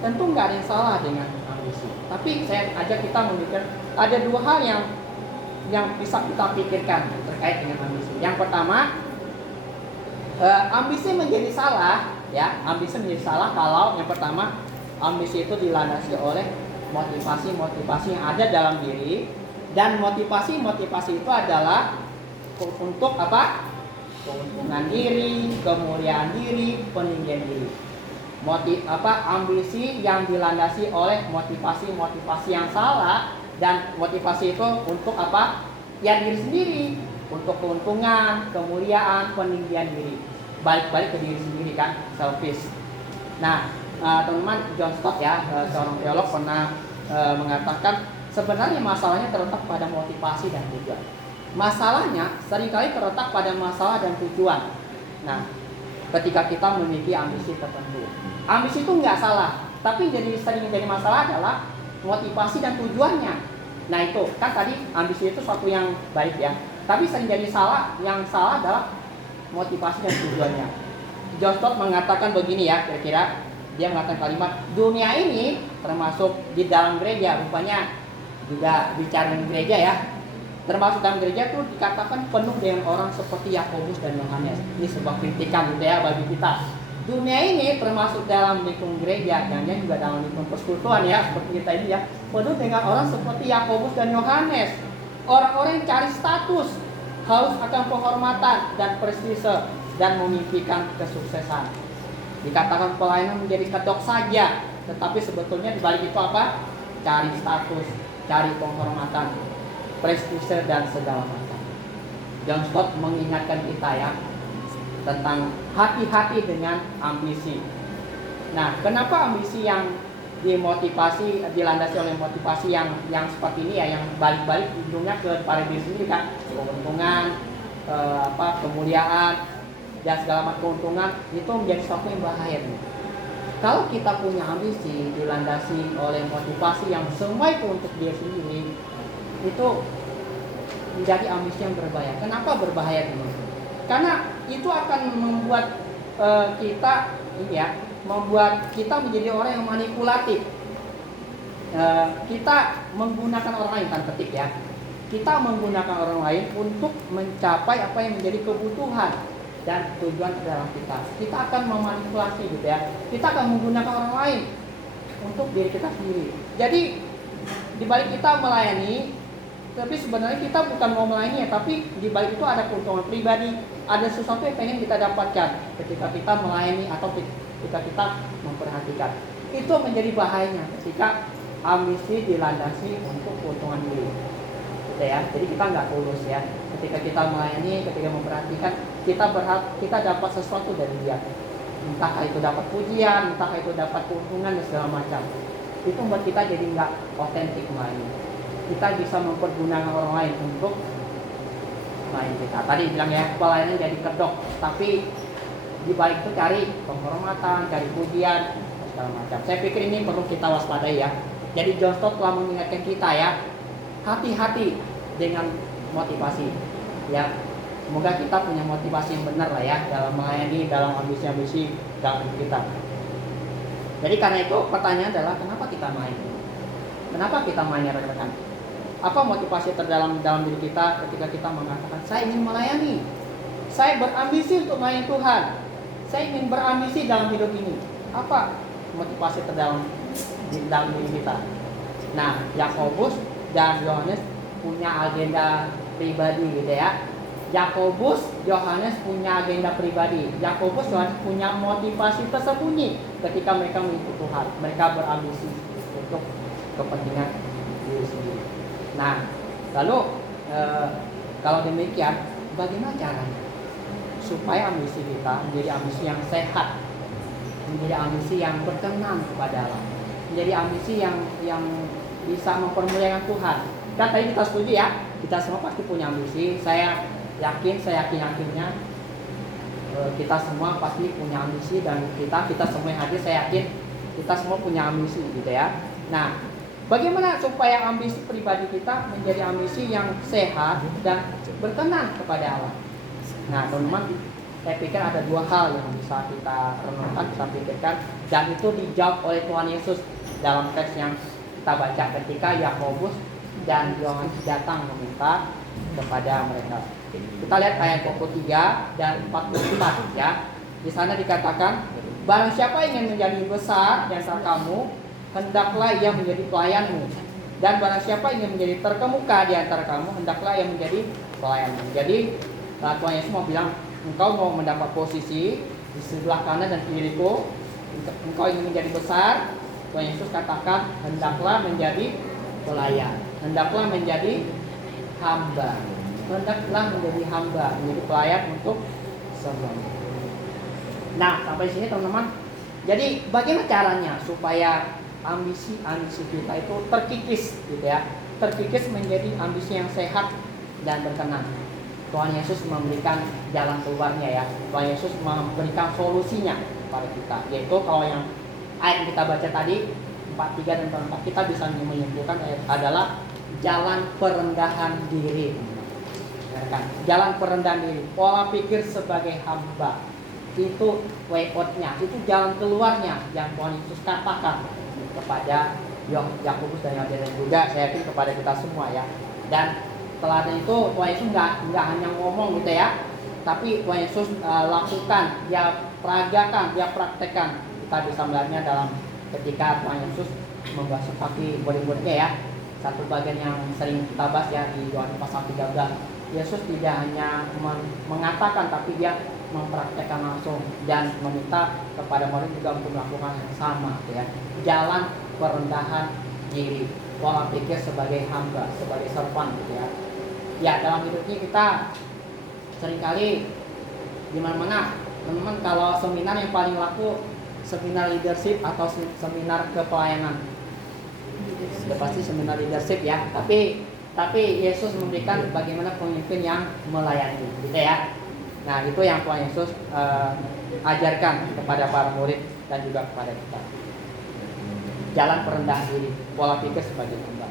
Tentu nggak ada yang salah dengan ambisi. Tapi saya ajak kita memikir ada dua hal yang bisa kita pikirkan terkait dengan ambisi. Yang pertama, ambisi menjadi salah, ya. Ambisi menjadi salah kalau yang pertama, ambisi itu dilandasi oleh motivasi-motivasi yang ada dalam diri, dan motivasi-motivasi itu adalah untuk apa? Keuntungan diri, kemuliaan diri, peninggian diri. Ambisi yang dilandasi oleh motivasi-motivasi yang salah, dan motivasi itu untuk apa? Ya diri sendiri, untuk keuntungan, kemuliaan, peninggian diri. Balik-balik ke diri sendiri kan, selfish. Nah, teman-teman, John Stott ya, seorang teolog pernah mengatakan sebenarnya masalahnya terletak pada motivasi dan tujuan. Masalahnya seringkali terletak pada masalah dan tujuan. Nah, ketika kita memiliki ambisi tertentu, ambisi itu nggak salah, tapi sering jadi masalah adalah motivasi dan tujuannya. Nah itu kan tadi ambisi itu suatu yang baik ya, tapi sering jadi salah. Yang salah adalah motivasi dan tujuannya. John Stott mengatakan begini ya, kira-kira dia mengatakan kalimat, dunia ini termasuk di dalam gereja, rupanya juga bicara di gereja ya, termasuk dalam gereja itu dikatakan penuh dengan orang seperti Yakobus dan Yohanes. Ini sebuah kritikan gitu ya bagi kita. Dunia ini termasuk dalam lingkungan gereja, dan juga dalam lingkungan persekutuan ya, seperti kita ini ya, penuh dengan orang seperti Yakobus dan Yohanes. Orang-orang yang cari status, haus akan penghormatan dan prestise, dan memimpikan kesuksesan. Dikatakan pelayanan menjadi kedok saja, tetapi sebetulnya di balik itu apa? Cari status, cari penghormatan, prestise dan segala macam. John Stott mengingatkan kita ya tentang hati-hati dengan ambisi. Nah, kenapa ambisi yang dilandasi oleh motivasi yang seperti ini ya, yang balik-balik ujungnya kepada diri sendiri kan, keuntungan, kemuliaan dan segala macam keuntungan, itu menjadi sesuatu yang bahaya nih. Kalau kita punya ambisi dilandasi oleh motivasi yang semua itu untuk diri sendiri, itu menjadi ambisi yang berbahaya. Kenapa berbahaya teman-teman? Karena itu akan membuat membuat kita menjadi orang yang manipulatif. Kita menggunakan orang lain, kan ketik ya. Kita menggunakan orang lain untuk mencapai apa yang menjadi kebutuhan dan tujuan dalam kita. Kita akan memanipulasi gitu ya. Kita akan menggunakan orang lain untuk diri kita sendiri. Jadi di balik kita melayani, tapi sebenarnya kita bukan mau melayani ya, tapi di balik itu ada keuntungan pribadi, ada sesuatu yang pengen kita dapatkan ketika kita melayani atau ketika kita memperhatikan. Itu menjadi bahayanya ketika ambisi dilandasi untuk keuntungan diri. Gitu ya. Jadi kita nggak tulus ya. Ketika kita melayani, ketika memperhatikan, kita dapat sesuatu dari dia. Entah itu dapat pujian, entah itu dapat keuntungan dan segala macam. Itu membuat kita jadi nggak otentik melayani. Kita bisa mempergunakan orang lain untuk melayani kita. Tadi bilang ya, pelayanan jadi kedok, tapi di balik itu cari penghormatan, cari pujian, segala macam. Saya pikir ini perlu kita waspadai ya. Jadi John Stott telah mengingatkan kita ya, hati-hati dengan motivasi. Ya, semoga kita punya motivasi yang benar lah ya dalam melayani, dalam ambisi-ambisi dalam hidup kita. Jadi karena itu pertanyaan adalah kenapa kita melayani? Kenapa kita melayani rekan-rekan? Apa motivasi terdalam dalam diri kita ketika kita mengatakan saya ingin melayani, saya berambisi untuk melayani Tuhan, saya ingin berambisi dalam hidup ini? Apa motivasi terdalam di dalam diri kita? Nah, Yakobus dan Yohanes punya agenda pribadi gitu ya. Yakobus, Yohanes punya agenda pribadi. Yakobus, Yohanes punya motivasi tersembunyi ketika mereka mengikuti Tuhan. Mereka berambisi untuk kepentingan diri sendiri. Nah, lalu kalau demikian, bagaimana caranya supaya ambisi kita menjadi ambisi yang sehat, menjadi ambisi yang berkenan kepada Allah, menjadi ambisi yang bisa mempermuliakan Tuhan? Kan tadi kita setuju ya, kita semua pasti punya ambisi. Saya yakinnya kita semua pasti punya ambisi, dan kita semua yang hadir, saya yakin kita semua punya ambisi gitu ya. Nah, Bagaimana supaya ambisi pribadi kita menjadi ambisi yang sehat dan berkenan kepada Allah? Nah, teman-teman, saya pikir ada dua hal yang bisa kita renungkan, kita pikirkan, dan itu dijawab oleh Tuhan Yesus dalam teks yang kita baca ketika Yakobus dan Yohanes datang meminta kepada mereka. Kita lihat ayat 23 dan 44 ya. Di sana dikatakan, barang siapa ingin menjadi besar di antara kamu, hendaklah ia menjadi pelayanmu. Dan barang siapa ingin menjadi terkemuka di antara kamu, hendaklah ia menjadi pelayanmu. Jadi Tuhan Yesus mau bilang, engkau mau mendapat posisi di sebelah kanan dan kiriku, engkau ingin menjadi besar, Tuhan Yesus katakan, hendaklah menjadi pelayan, hendaklah menjadi hamba, hendaklah menjadi hamba, menjadi pelayan untuk semua. Nah, sampai sini teman-teman. Jadi bagaimana caranya supaya ambisi kita itu terkikis gitu ya, terkikis menjadi ambisi yang sehat dan berkenan? Tuhan Yesus memberikan jalan keluarnya ya. Tuhan Yesus memberikan solusinya kepada kita, yaitu kalau yang ayat yang kita baca tadi 43 dan 44, kita bisa menyimpulkan adalah jalan perendahan diri. Jalan perendahan diri, pola pikir sebagai hamba, itu way out-nya, itu jalan keluarnya yang Tuhan Yesus katakan kepada Yakobus dan Yohanes, dan juga saya yakin kepada kita semua ya. Dan setelah itu Tuhan Yesus nggak hanya ngomong gitu ya, tapi Tuhan Yesus lakukan, dia peragakan, dia praktekkan. Kita bisa melihatnya dalam ketika Tuhan Yesus membasuh kaki murid-muridnya ya. Satu bagian yang sering kita bahas ya di Yohanes pasal 13. Yesus tidak hanya mengatakan, tapi dia mempraktekkan langsung dan meminta kepada murid juga untuk melakukan yang sama ya. Jalan perendahan diri, pola pikir sebagai hamba, sebagai servant gitu ya. Ya, dalam hidup ini kita seringkali di mana-mana, teman-teman, kalau seminar yang paling laku seminar leadership atau seminar kepelayanan. Sudah pasti seminar leadership ya, tapi Yesus memberikan bagaimana pemimpin yang melayani gitu ya. Nah, itu yang Tuhan Yesus ajarkan kepada para murid dan juga kepada kita. Jalan perendahan diri, pola pikir sebagai hamba.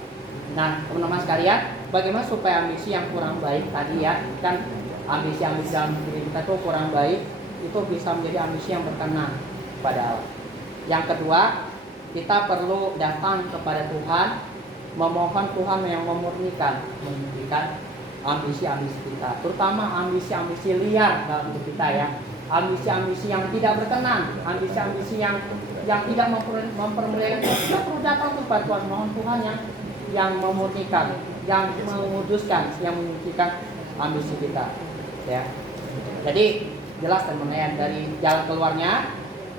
Nah, teman-teman sekalian, bagaimana supaya ambisi yang kurang baik tadi ya, kan ambisi-ambisi dalam diri kita itu kurang baik, itu bisa menjadi ambisi yang berkenan kepada Allah. Yang kedua, kita perlu datang kepada Tuhan, memohon Tuhan yang memurnikan ambisi-ambisi kita, terutama ambisi-ambisi liar dalam hidup kita ya, ambisi-ambisi yang tidak berkenan, ambisi-ambisi yang tidak mempermuliakan Tuhan. Kita perlu datang kepada Tuhan, mohon Tuhan yang memurnikan, yang menguduskan, yang menyucikan ambisi kita ya. Jadi jelas teman-teman, dari jalan keluarnya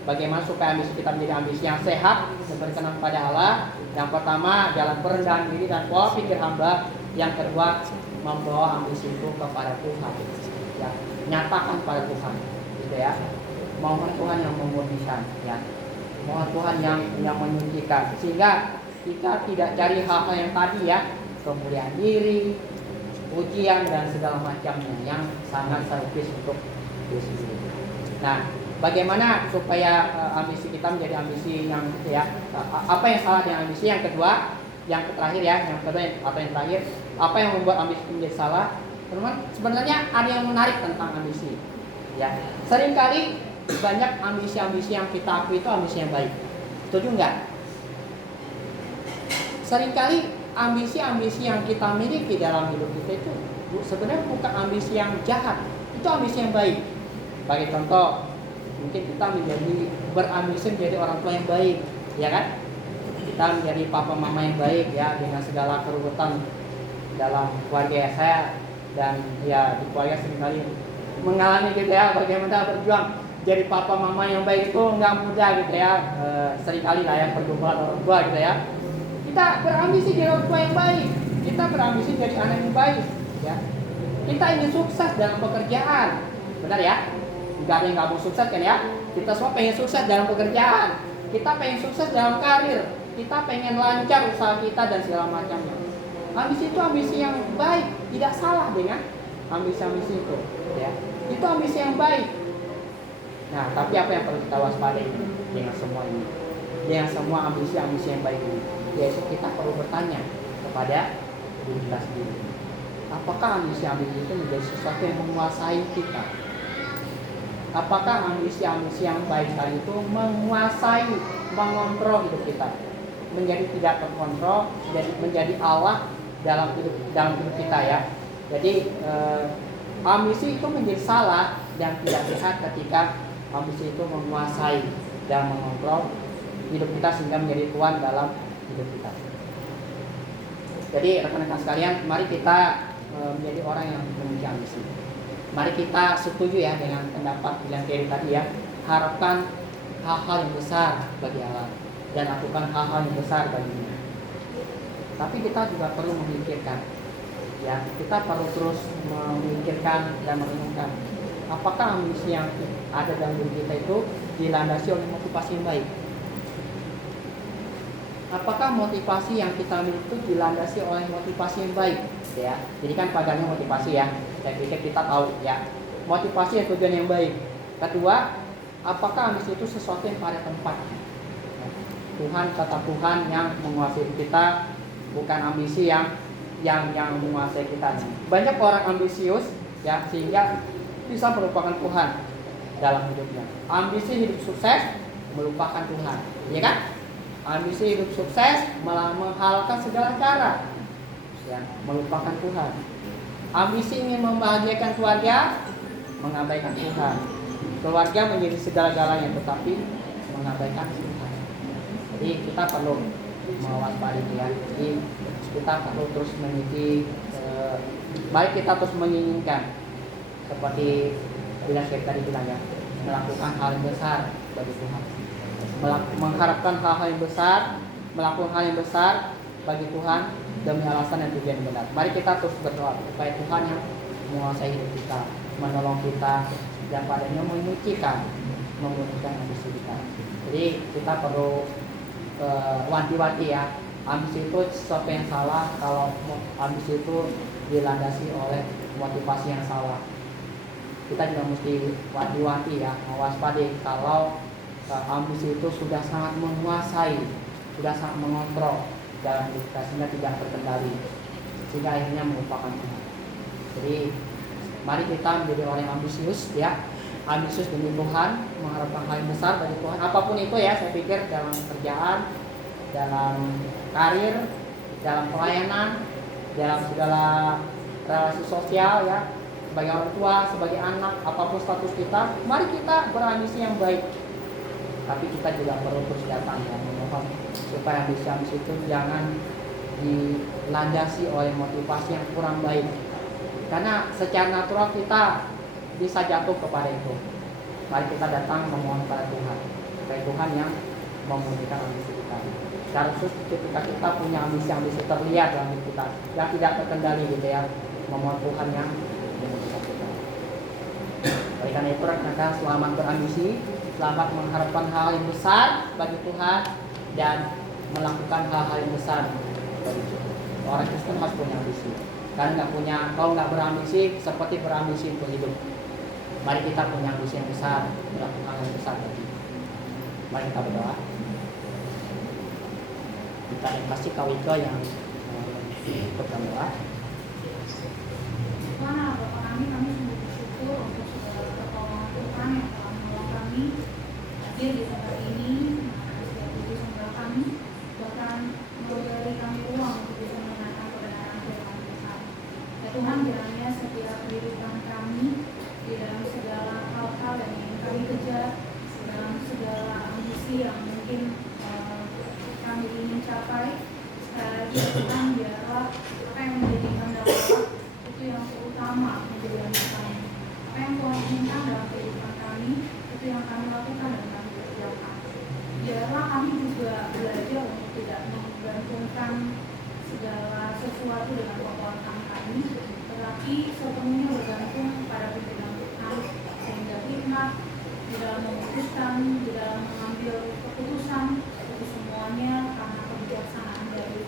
bagaimana supaya ambisi kita menjadi ambisi yang sehat dan berkenan kepada Allah. Yang pertama, jalan perendahan diri dan pola pikir hamba. Yang kedua, membawa ambisi itu kepada Tuhan ya, nyatakan pada Tuhan gitu ya. Mohon Tuhan yang memurnikan ya, mohon Tuhan yang menyucikan, sehingga kita tidak cari hal-hal yang tadi ya, kemuliaan diri, ujian dan segala macamnya yang sangat selfish untuk diri sendiri. Nah, bagaimana supaya ambisi kita menjadi ambisi yang gitu ya? Apa yang salah dengan ambisi? Yang kedua, yang terakhir ya, yang kedua atau yang terakhir, apa yang membuat ambisi menjadi salah? Teman-teman, sebenarnya ada yang menarik tentang ambisi. Ya, seringkali banyak ambisi-ambisi yang kita akui itu ambisi yang baik. Setuju nggak? Seringkali ambisi-ambisi yang kita miliki dalam hidup kita itu sebenarnya bukan ambisi yang jahat, itu ambisi yang baik. Bagi contoh, mungkin kita berambisi menjadi orang tua yang baik, ya kan? Kita menjadi papa mama yang baik ya, dengan segala keruwetan dalam keluarga saya, dan ya di keluarga seringkali mengalami gitu ya, bagaimana berjuang jadi papa mama yang baik itu nggak mudah gitu ya. Seringkali lah yang pergumulan orang tua gitu ya. Kita berambisi jadi orang tua yang baik, kita berambisi jadi anak yang baik ya. Kita ingin sukses dalam pekerjaan, benar ya? Nggak ada yang nggak mau sukses kan ya? Kita semua pengen sukses dalam pekerjaan, kita pengen sukses dalam karir, kita pengen lancar usaha kita dan segala macamnya. Ambisi itu ambisi yang baik, tidak salah dengan ambisi-ambisi itu ya. Itu ambisi yang baik. Nah, tapi apa yang perlu kita waspadai dengan semua ini? Dengan semua ambisi-ambisi yang baik ini, yaitu kita perlu bertanya kepada diri kita sendiri. Apakah ambisi-ambisi itu menjadi sesuatu yang menguasai kita? Apakah ambisi-ambisi yang baik tadi itu menguasai, mengontrol hidup kita, menjadi tidak terkontrol, menjadi Allah dalam hidup kita ya. Jadi ambisi itu menjadi salah dan tidak sehat ketika ambisi itu menguasai dan mengontrol hidup kita sehingga menjadi tuan dalam hidup kita. Jadi rekan-rekan sekalian, mari kita menjadi orang yang memiliki ambisi. Mari kita setuju ya dengan pendapat William Carey tadi ya, harapkan hal-hal yang besar bagi Allah dan lakukan hal-hal yang besar baginya. Tapi kita juga perlu memikirkan, ya kita perlu terus memikirkan dan merenungkan, apakah ambisi yang ada dalam diri kita itu dilandasi oleh motivasi yang baik? Apakah motivasi yang kita miliki itu dilandasi oleh motivasi yang baik? Ya, jadi kan pagarnya motivasi ya. Saya pikir kita tahu ya, motivasi yang tujuan yang baik. Kedua, apakah ambisi itu sesuatu yang pada tempatnya? Tuhan, kata Tuhan yang menguasai kita, bukan ambisi yang menguasai kita. Banyak orang ambisius ya sehingga bisa melupakan Tuhan dalam hidupnya. Ambisi hidup sukses melupakan Tuhan, ya kan? Ambisi hidup sukses malah menghalalkan segala cara, ya, melupakan Tuhan. Ambisi ingin membahagiakan keluarga, mengabaikan Tuhan. Keluarga menjadi segala-galanya, tetapi mengabaikan Tuhan. Jadi kita perlu mewaspadai ya. Jadi kita perlu terus meniti, baik kita terus menginginkan seperti bila saya tadi bilang ya, melakukan hal yang besar bagi Tuhan, mengharapkan hal-hal yang besar, melakukan hal yang besar bagi Tuhan demi alasan dan tujuan yang benar. Mari kita terus berdoa supaya Tuhan yang menguasai hidup kita, menolong kita, dan padanya menyucikan, memurnikan ambisi kita. Jadi kita perlu wanti-wanti ya, ambisi itu sesuatu yang salah kalau ambisi itu dilandasi oleh motivasi yang salah. Kita juga mesti wanti-wanti ya, mewaspadai kalau ambisi itu sudah sangat menguasai, sudah sangat mengontrol dalam hidup kita sehingga tidak terkendali, sehingga akhirnya melupakan Tuhan. Jadi mari kita menjadi orang yang ambisius ya, ambisius demi Tuhan, mengharapkan hal yang besar dari Tuhan, apapun itu ya. Saya pikir dalam pekerjaan, dalam karir, dalam pelayanan, dalam segala relasi sosial ya, sebagai orang tua, sebagai anak, apapun status kita, mari kita berambisi yang baik. Tapi kita juga perlu terus datang dan memohon supaya ambisi itu jangan dilandasi oleh motivasi yang kurang baik. Karena secara natural kita bisa jatuh kepada itu. Mari kita datang memohon kepada Tuhan, supaya Tuhan yang memulihkan ambisi kita. Secara khusus ketika kita punya ambisi-ambisi terlihat dalam hidup kita yang tidak terkendali gitu ya, memohon Tuhan yang memulihkan kita. Oleh karena itu rekan-rekan, selamat berambisi, selamat mengharapkan hal yang besar bagi Tuhan dan melakukan hal-hal yang besar bagi Tuhan. Orang Kristen harus punya ambisi. Kalau nggak berambisi seperti berambisi untuk hidup. Mari kita punya ambisi yang besar, melakukan hal yang besar bagi. Mari kita berdoa. Kita kasih Kawika yang berdoa. Tuhan, Bapak kami sungguh bersyukur untuk segala pertolongan Tuhan yang telah menolong kami hadir di tempat ini, setiap tujuh sembah kami, bahkan memberi kami ruang untuk bisa mendengarkan kebenaran firman Tuhan. Ya Tuhan, kiranya setiap kehidupan kami di dalam segala hal-hal yang ingin kami kejar, dalam segala ambisi yang mungkin kami ingin capai, sekali lagi Tuhan, biarlah apa yang menjadi kehendak Allah itu yang terutama menjadi kehendak kami. Apa yang Tuhan inginkan dalam kehidupan kami itu yang kami lakukan dan kami kerjakan. Biarlah kami juga belajar untuk tidak menggantungkan segala sesuatu dengan kekuatan kami, tetapi sepenuhnya bergantung pada pimpinan Tuhan, sehingga hikmat di dalam memutuskan, di dalam mengambil keputusan itu semuanya karena kebijaksanaan dari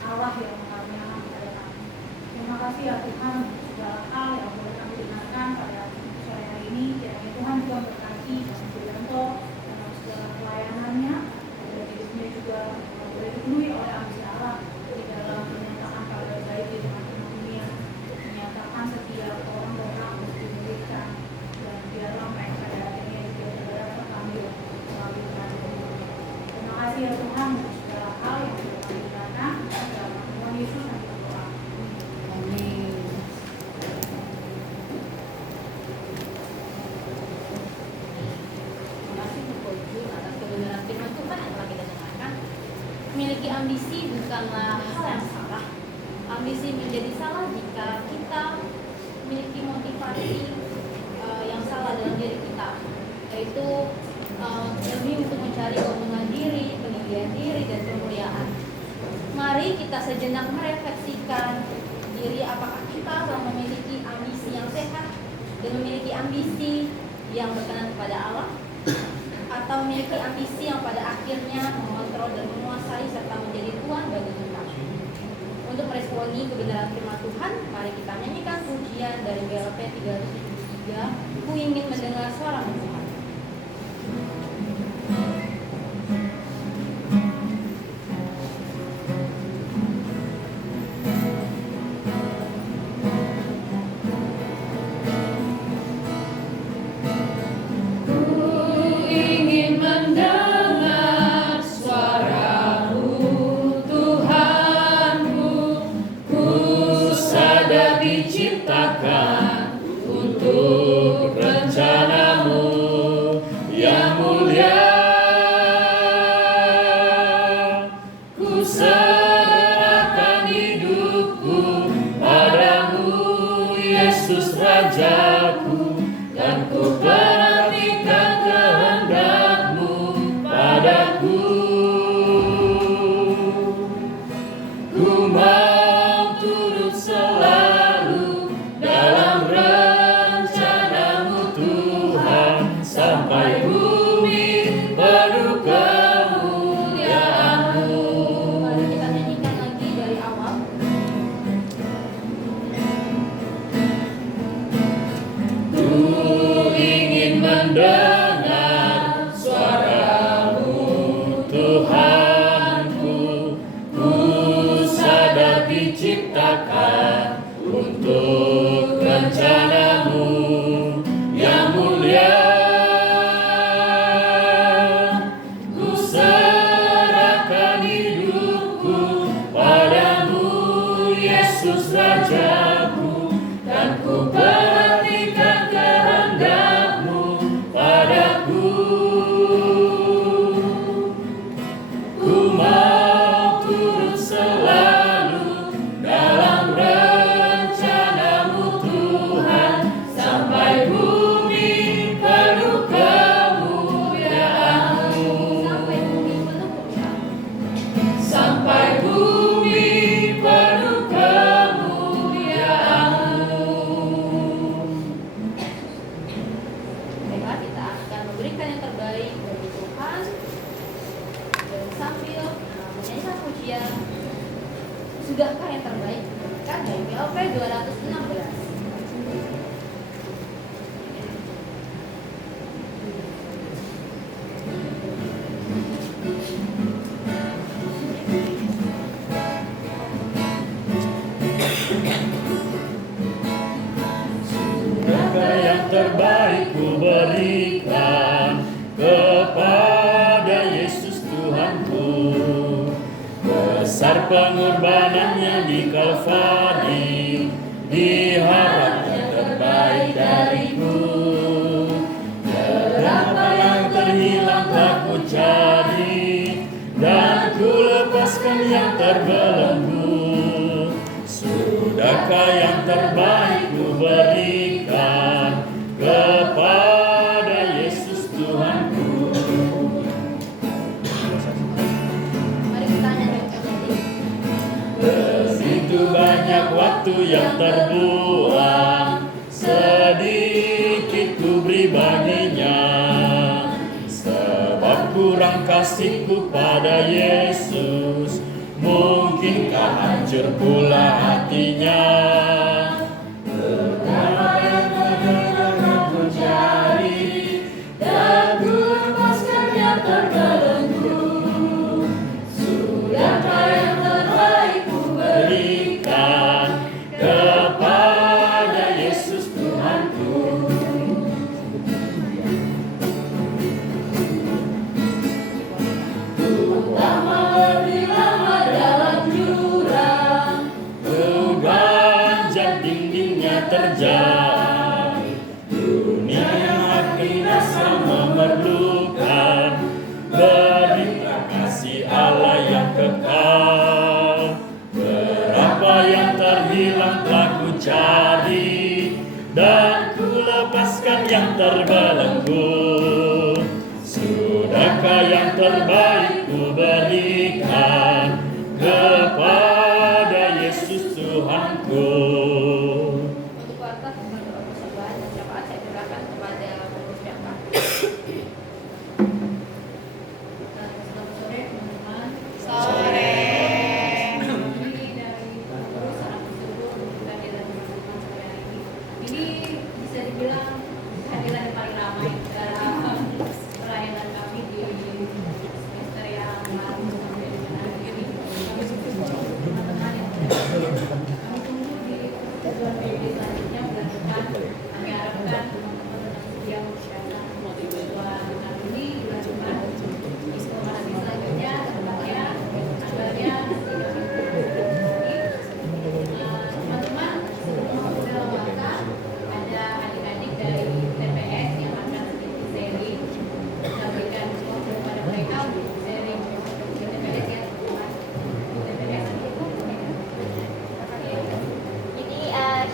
Allah yang mengaruniakan kepada kami. Terima kasih ya Tuhan untuk segala hal yang boleh kami dengarkan pada sore hari ini. Kiranya Tuhan juga berkati dan Sudanto dalam segala pelayanannya, dan hidupnya juga boleh dipenuhi oleh Tuhan dan segala hal yang telah kami gunakan dalam nama Tuhan Yesus kami berdoa. Amin. Terima kasih Bu Jun atas kebenaran firman Tuhan yang telah kita dengarkan. Memiliki ambisi bukanlah hal yang salah. Ambisi menjadi salah jika kita memiliki motivasi yang salah dalam diri kita, yaitu lebih untuk mencari keuntungan diri, peninggian diri, dan kemuliaan. Mari kita sejenak merefleksikan diri, apakah kita telah memiliki ambisi yang sehat dan memiliki ambisi yang berkenan kepada Allah, atau memiliki ambisi yang pada akhirnya mengontrol dan menguasai serta menjadi tuan bagi kita. Untuk meresponi kebenaran firman Tuhan, mari kita nyanyikan pujian dari BLP 373, Ku ingin mendengar suara Tuhan. Diciptakan untuk rencanamu yang mulia. Ku serahkan hidupku padamu, Yesus Rajaku, dan ku perhatikan kehendak-Mu padaku. Ku mau turut selalu dalam rencana-Mu Tuhan, sampai bumi penuh kemuliaan-Mu. Mari kita nyanyikan lagi dari awal. Ku ingin mendengar suara-Mu Tuhanku. Ku sadar diciptakan untuk rencana-Mu yang mulia. Ku serahkan hidupku padamu, Yesus Rajaku, dan ku perhatikan kehendak-Mu padaku. Ku mau turut selalu dalam rencana-Mu Tuhan, sampai bumi penuh kemuliaan-Mu. Sampai bumi penuh Sampai bumi penuh kemuliaan-Mu. Baiklah, kita akan memberikan yang terbaik bagi Tuhan dan sambil menyanyikan pujian Sudahkah yang terbaik diberikan dari BLP 216. Sudahkah yang terbaik ku berikan kepada Yesus Tuhanku? Besar pengorbanannya di Kalvari, diharap yang terbaik dariku. Berapa yang terhilang tak ku cari, dan ku lepaskan yang terbelenggu. Sudahkah yang terbaik ku berikan kepada Yesus Tuhanku? Mari kita nyanyikan lagi. Begitu banyak waktu yang terbuang, sedikit ku beri baginya. Sebab kurang kasihku pada Yesus, mungkinkah hancur pula hatinya? Betapa yang terhilang ku cari, dan ku lepaskan yang terbelenggu. Sudahkah yang terbaik ku berikan kepada Yesus Tuhanku? Ku tak mau terbelenggu. Sedekah yang terbaik ku berikan kepada Yesus Tuhanku. Untuk warga teman-teman persembahan dan syafaat saya serahkan kepada pengurus Jakarta. Selamat sore teman-teman. Sore. Ini dari pengurus anak bersyukur untuk kehadiran teman-teman sore hari ini. Ini bisa dibilang kehadiran yang paling ramai dalam perayaan kami di semester yang baru sampai dengan hari ini. Kami bersyukur untuk teman-teman yang kami tunggu di bulan Mei selanjutnya bulan depan. Kami harapkan teman-teman tetap setia mempersiapkan buat hari ini bulan depan. Semoga nanti selanjutnya tempatnya tanggalnya teman-teman dalam masa ada adik-adik dari TPS yang akan sedikit sharing, sampaikan kepada mereka untuk sharing di TPS ya teman-teman. TPS Jadi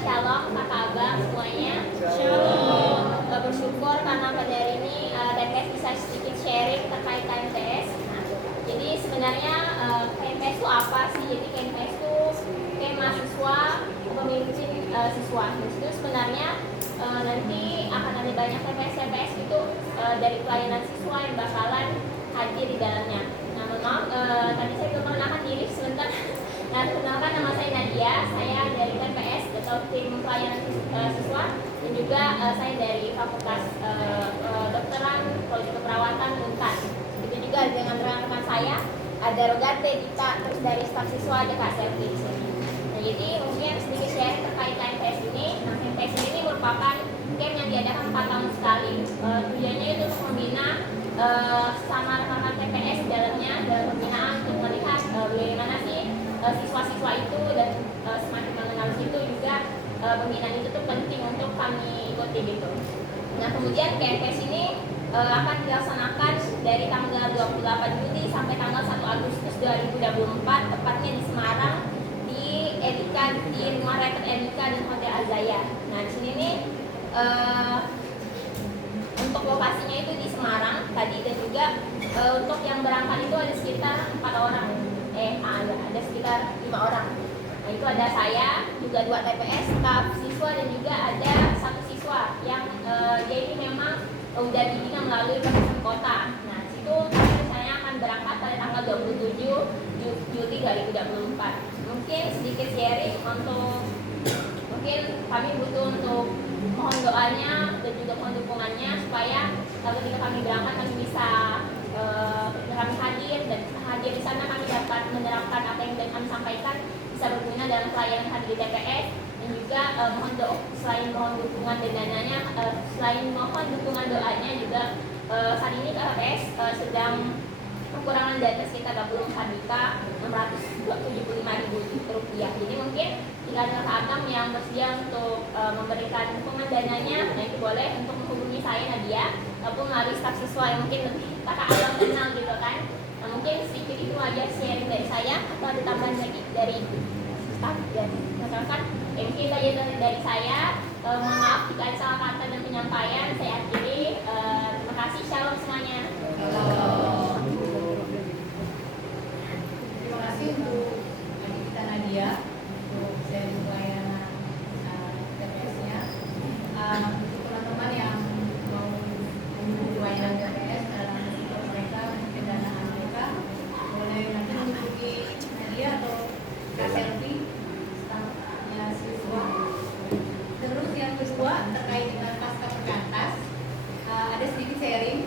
shalom kakak abang semuanya. Shalom. Bersyukur karena pada hari ini TPS bisa sedikit sharing terkait KMTS. Nah, jadi sebenarnya KMTS itu apa sih? Jadi KMTS itu kayak mahasiswa pemimpin siswa. Itu sebenarnya nanti akan ada banyak TPS itu dari pelayanan siswa yang bakalan hadir di dalamnya. Nah, memang tadi saya belum perkenalkan diri sebentar. Nah, kenalkan nama saya Nadia, saya dari TPS atau tim pelayanan siswa, dan juga saya dari Fakultas Kedokteran Prodi Keperawatan Unpad. Itu juga dengan rekan-rekan saya, ada Rogarte, Dita, terus dari staf siswa ada Kak Selvi di sini. Nah, jadi mungkin sedikit sharing terkait KMTS ini. Nah, KMTS ini merupakan camp yang diadakan 4 tahun sekali. Tujuannya itu untuk membina sama rekan-rekan TPS di dalamnya dalam pembinaan untuk melihat bagaimana sih siswa-siswa itu dan semakin mengenal situ juga pembinaan itu tuh penting untuk kami ikuti gitu. Nah, kemudian KMTS ini akan dilaksanakan dari tanggal 28 Juli sampai tanggal 1 Agustus 2024 tepatnya di Semarang di Edika, di Rumah Rektor Edika dan Hotel Azaya. Nah, di sini nih untuk lokasinya itu di Semarang tadi, dan juga untuk yang berangkat itu ada sekitar 4 orang. Ada sekitar 5 orang. Nah, itu ada saya, juga 2 TPS, staf siswa, dan juga ada 1 siswa yang dia ini memang udah dibina melalui persiapan kota. Nah, situ kami rencananya akan berangkat pada tanggal 27 Juli 2024. Mungkin sedikit sharing untuk mungkin kami butuh untuk mohon doanya dan juga mohon dukungannya supaya ketika kami berangkat kami bisa kami hadir di sana, kami dapat menerapkan apa yang kami sampaikan, bisa berguna dalam pelayanan hadir di TPS, dan juga mohon doa, selain mohon dukungan dan dananya, selain mohon dukungan doanya juga saat ini TPS sedang kekurangan dana sekitar 24.675.000 rupiah. Jadi mungkin jika ada kakak yang bersedia untuk memberikan dukungan dananya, nah itu boleh untuk menghubungi saya Nadia ataupun melalui staf siswa yang mungkin lebih kakak abang kenal gitu kan. Nah, mungkin sedikit itu aja sharing dari saya, atau ada tambahan lagi dari staf dan rekan-rekan. Mungkin itu aja dari saya. Mohon maaf jika ada salah kata dan penyampaian. Saya akhiri. Terima kasih. Shalom semuanya. Terima kasih untuk adik kita Nadia untuk sharing pelayanan TPS-nya. Untuk teman-teman yang mau mendukung pelayanan TPS dalam bentuk mereka, pendanaan mereka, boleh nanti menghubungi Nadia atau Kak Selvi, stafnya siswa. Terus yang kedua terkait dengan pasca perkantas, ada sedikit sharing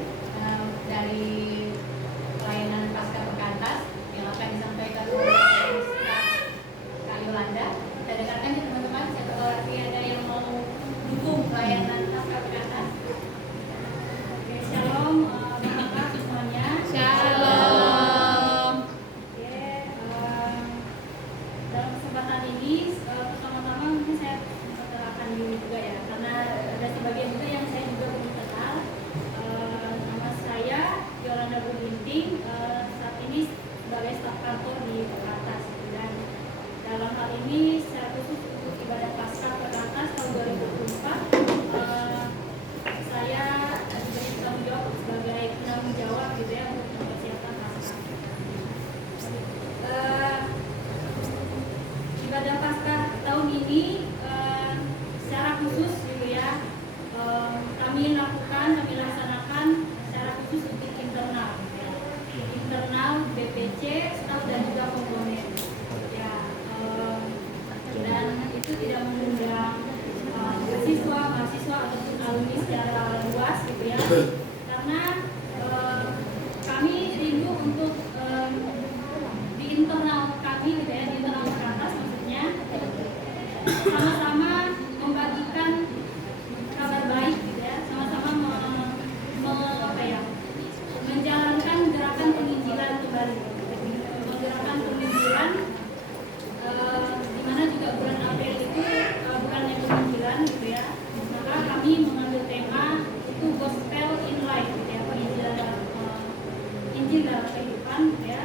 rajin dalam kehidupan gitu ya.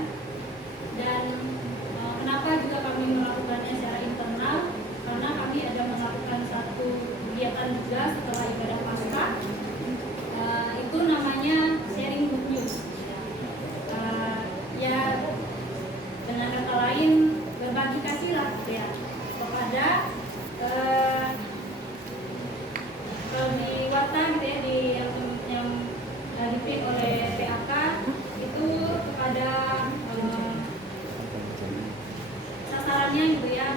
Dan kenapa juga kami melakukannya secara internal, karena kami ada melakukan satu kegiatan juga setelah ibadah Paskah. Itu namanya sharing good news. Ya dengan kata lain berbagi kasih lah gitu ya kepada kalau di Warta gitu ya, yang dipimpin oleh PAK itu kepada sasarannya gitu ya,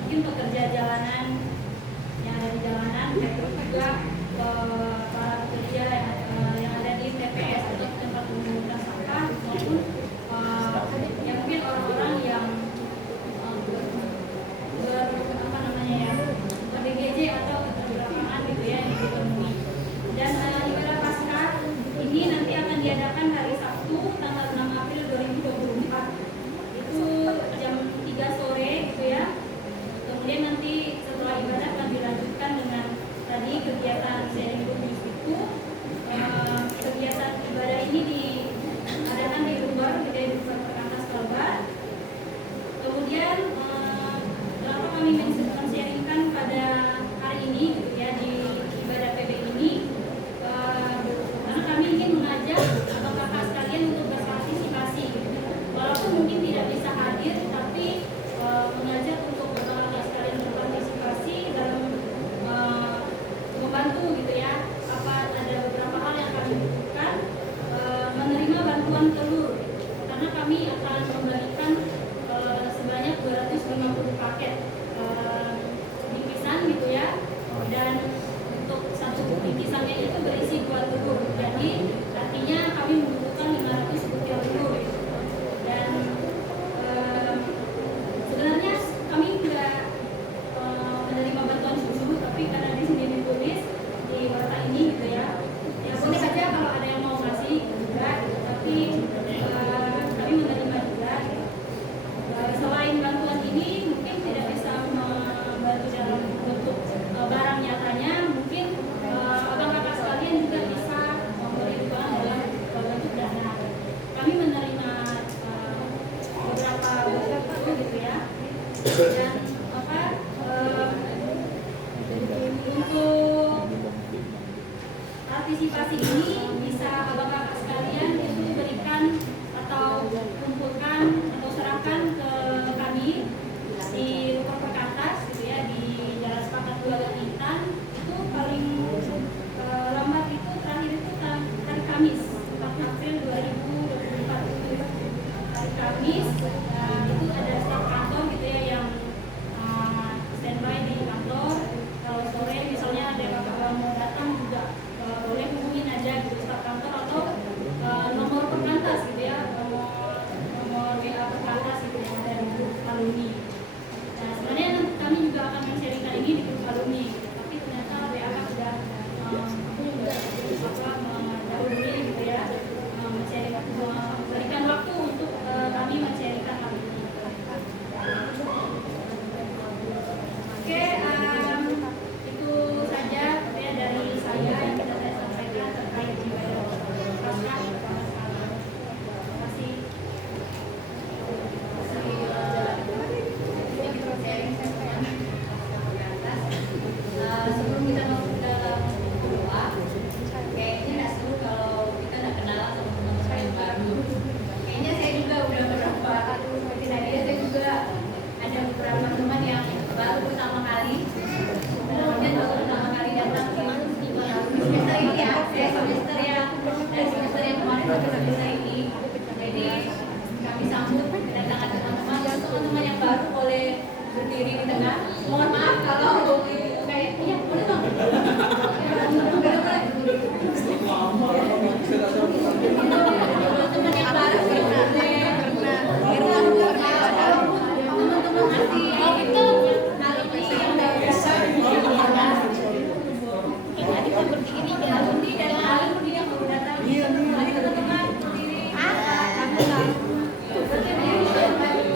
mungkin pekerja jalanan yang ada di jalanan, terus juga para pekerja yang ada di TPS atau tempat pemungutan sampah, maupun ya mungkin orang-orang yang BGJ atau keterbelakangan gitu ya yang ditemui. Dan ibadah Paskah ini nanti akan diadakan hari Sabtu tanggal 6 April 2024 itu jam 3 sore gitu ya. Kemudian nanti setelah ibadah akan dilanjutkan dengan tadi kegiatan sharing good news itu. Kegiatan ibadah ini diadakan di luar gitu ya, di luar Perkantas Kalbar. Kemudian kenapa kami men-sharingkan pada hari ini gitu ya di ibadah PB ini, karena kami ingin mengajak kakak sekalian untuk berpartisipasi gitu. Walaupun mungkin tidak bisa hadir, tapi mengajak untuk kakak sekalian berpartisipasi dalam membantu gitu ya. Ada beberapa hal yang kami butuhkan, menerima bantuan telur karena kami akan membagikan sebanyak 250 paket bingkisan gitu ya, dan untuk satu bingkisannya itu berisi 2 telur, jadi artinya kami membutuhkan 500 butir telur gitu. Dan sebenarnya kami tidak menerima bantuan susu, tapi karena di sini ditulis di warta ini gitu ya, ya boleh saja kalau ada yang mau ngasih juga gitu, tapi kami menerima juga gitu. Selain bantuan ini mungkin tidak bisa membantu dalam bentuk barang nyatanya, mungkin abang kakak sekalian juga bisa memberi dukungan dalam bentuk dana. Kami menerima beberapa bentuk gitu ya, dan untuk partisipasi ini bisa abang kakak sekalian itu berikan atau kumpulkan atau serahkan ke kami di Rumah Perkantas gitu ya, di Jalan Sepakat 2 Intan. Itu paling lambat itu terakhir itu hari Kamis 4 April 2024 itu hari Kamis. Itu ada staf kantor gitu ya yang standby di kantor. Kalau sore misalnya ada kakak mau datang juga boleh hubungin aja gitu staf kantor atau nomor Perkantas gitu ya, nomor WA Perkantas gitu yang ada di grup alumni. Nah sebenarnya kami juga akan men-sharingkan ini di grup alumni gitu, tapi ternyata WA sudah mendahului gitu ya, memberikan waktu untuk kami men-sharingkan hal ini. Oke, itu saja ya dari saya yang bisa saya sampaikan terkait ibadah Paskah. Terima kasih. Sebelum kita masuk ke dalam doa, kayaknya nggak seru kalau kita nggak kenal sama teman-teman yang baru. Kayaknya saya juga udah beberapa seperti tadi saya juga ada beberapa teman yang baru pertama kali, dan baru pertama kali datang ke semester ini ya, dari semester yang kemarin sampai semester ini. Jadi kami sambut kedatangan teman-teman. Dan teman-teman yang baru boleh berdiri di tengah. Mohon maaf kalau kayak iya boleh bang. Teman-teman yang baru teman-teman asli itu alumni yang baru berdiri alumni dan alumni yang baru datang. Mari teman-teman berdiri.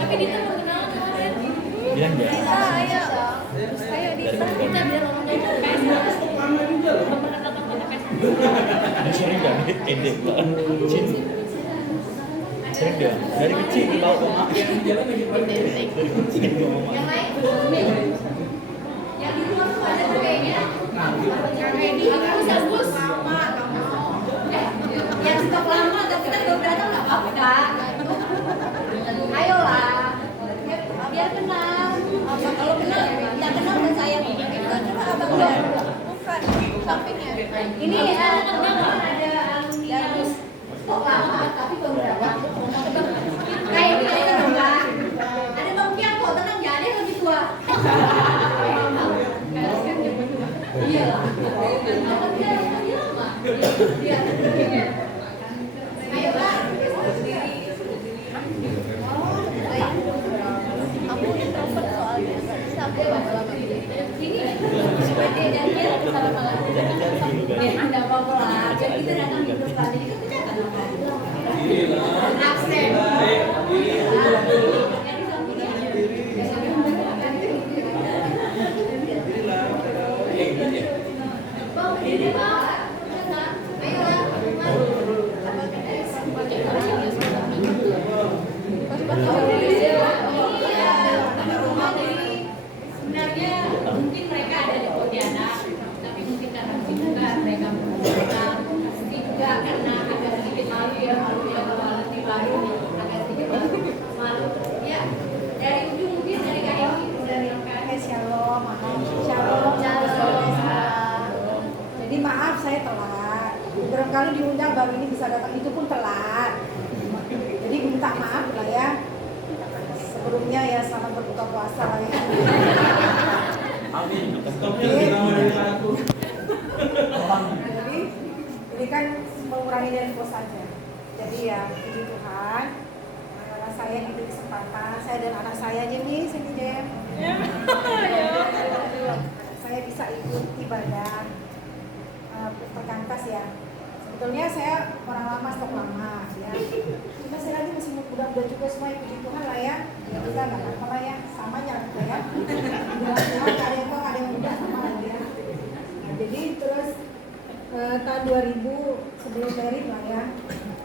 Tapi Dita perkenalan kemarin. Bilang ya. Ayo Dita biar orang tahu PPS. Belum pernah datang ke PPS. Ada sering gak nih? Edek banget. Sering dia dari kecil dibawa ke mak. Yang lain? Yang di luar tuh ada tuh kayaknya. Bus lama, yang stok lama tapi kan baru datang nggak apa-apa. Ayolah, biar kenal. Kalau kenal, tidak kenal dan sayang. Bukan cuma abang dan bukan sampingnya. Ini ada alumni yang stok lama tapi baru datang. Kayak gitu enggak. Ada Bang Piang kok, tenang ya, ada yang lebih tua. Iya lah. Ayo Pak. Aku introvert soalnya. Sampai lama-lama. Ini sebagai janjian salah malah. Ya, enggak apa-apa lah. Jadi kita datang di depan. Jadi kan kita akan makan. Absen. Sebenarnya mungkin mereka ada di Pontianak, tapi mungkin karena kesibukan mereka berpulang, pasti juga karena agak sedikit malu ya kalau lebih baru agak sedikit malu. Ya, dari ujung mungkin dari KMI, dari Shalom, maaf. Shalom. Jadi maaf saya telat. Beberapa kali diundang baru ini bisa datang itu pun telat. Jadi minta maaf lah ya. Sebelumnya ya selamat berbuka puasa lah ya. Amin. Stopnya lebih lama dari aku. Jadi ini kan mengurangi info saja. Jadi ya puji Tuhan. Saya diberi kesempatan, saya dan anak saya aja nih, sini Jem. Saya bisa ikut ibadah perkantas ya. Sebetulnya saya orang lama, stok lama ya. Cuma saya lagi masih muda-muda juga semua, puji Tuhan lah ya. Ya kita nggak apa lah ya, samanya gitu ya. Ada yang tua, ada yang muda sama lah ya. Nah, jadi terus tahun 2000 sebelum merit lah ya.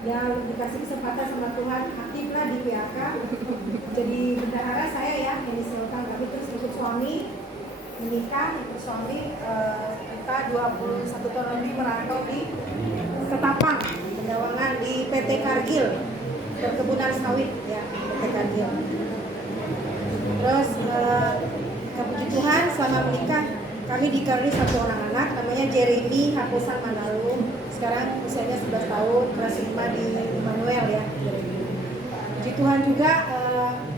Ya dikasih kesempatan sama Tuhan, aktiflah di PAK. Jadi bendahara saya ya, ini Sultan, tapi terus ikut suami menikah, ikut suami kita 21 tahun lebih merantau di Ketapang, Pendawangan di PT Kargil, perkebunan sawit ya, PT Kargil. Terus puji Tuhan selama menikah kami dikaruniai satu orang anak namanya Jeremy Hapusan Manalung. Sekarang usianya 11 tahun, kelas 5 di Immanuel ya. Puji Tuhan juga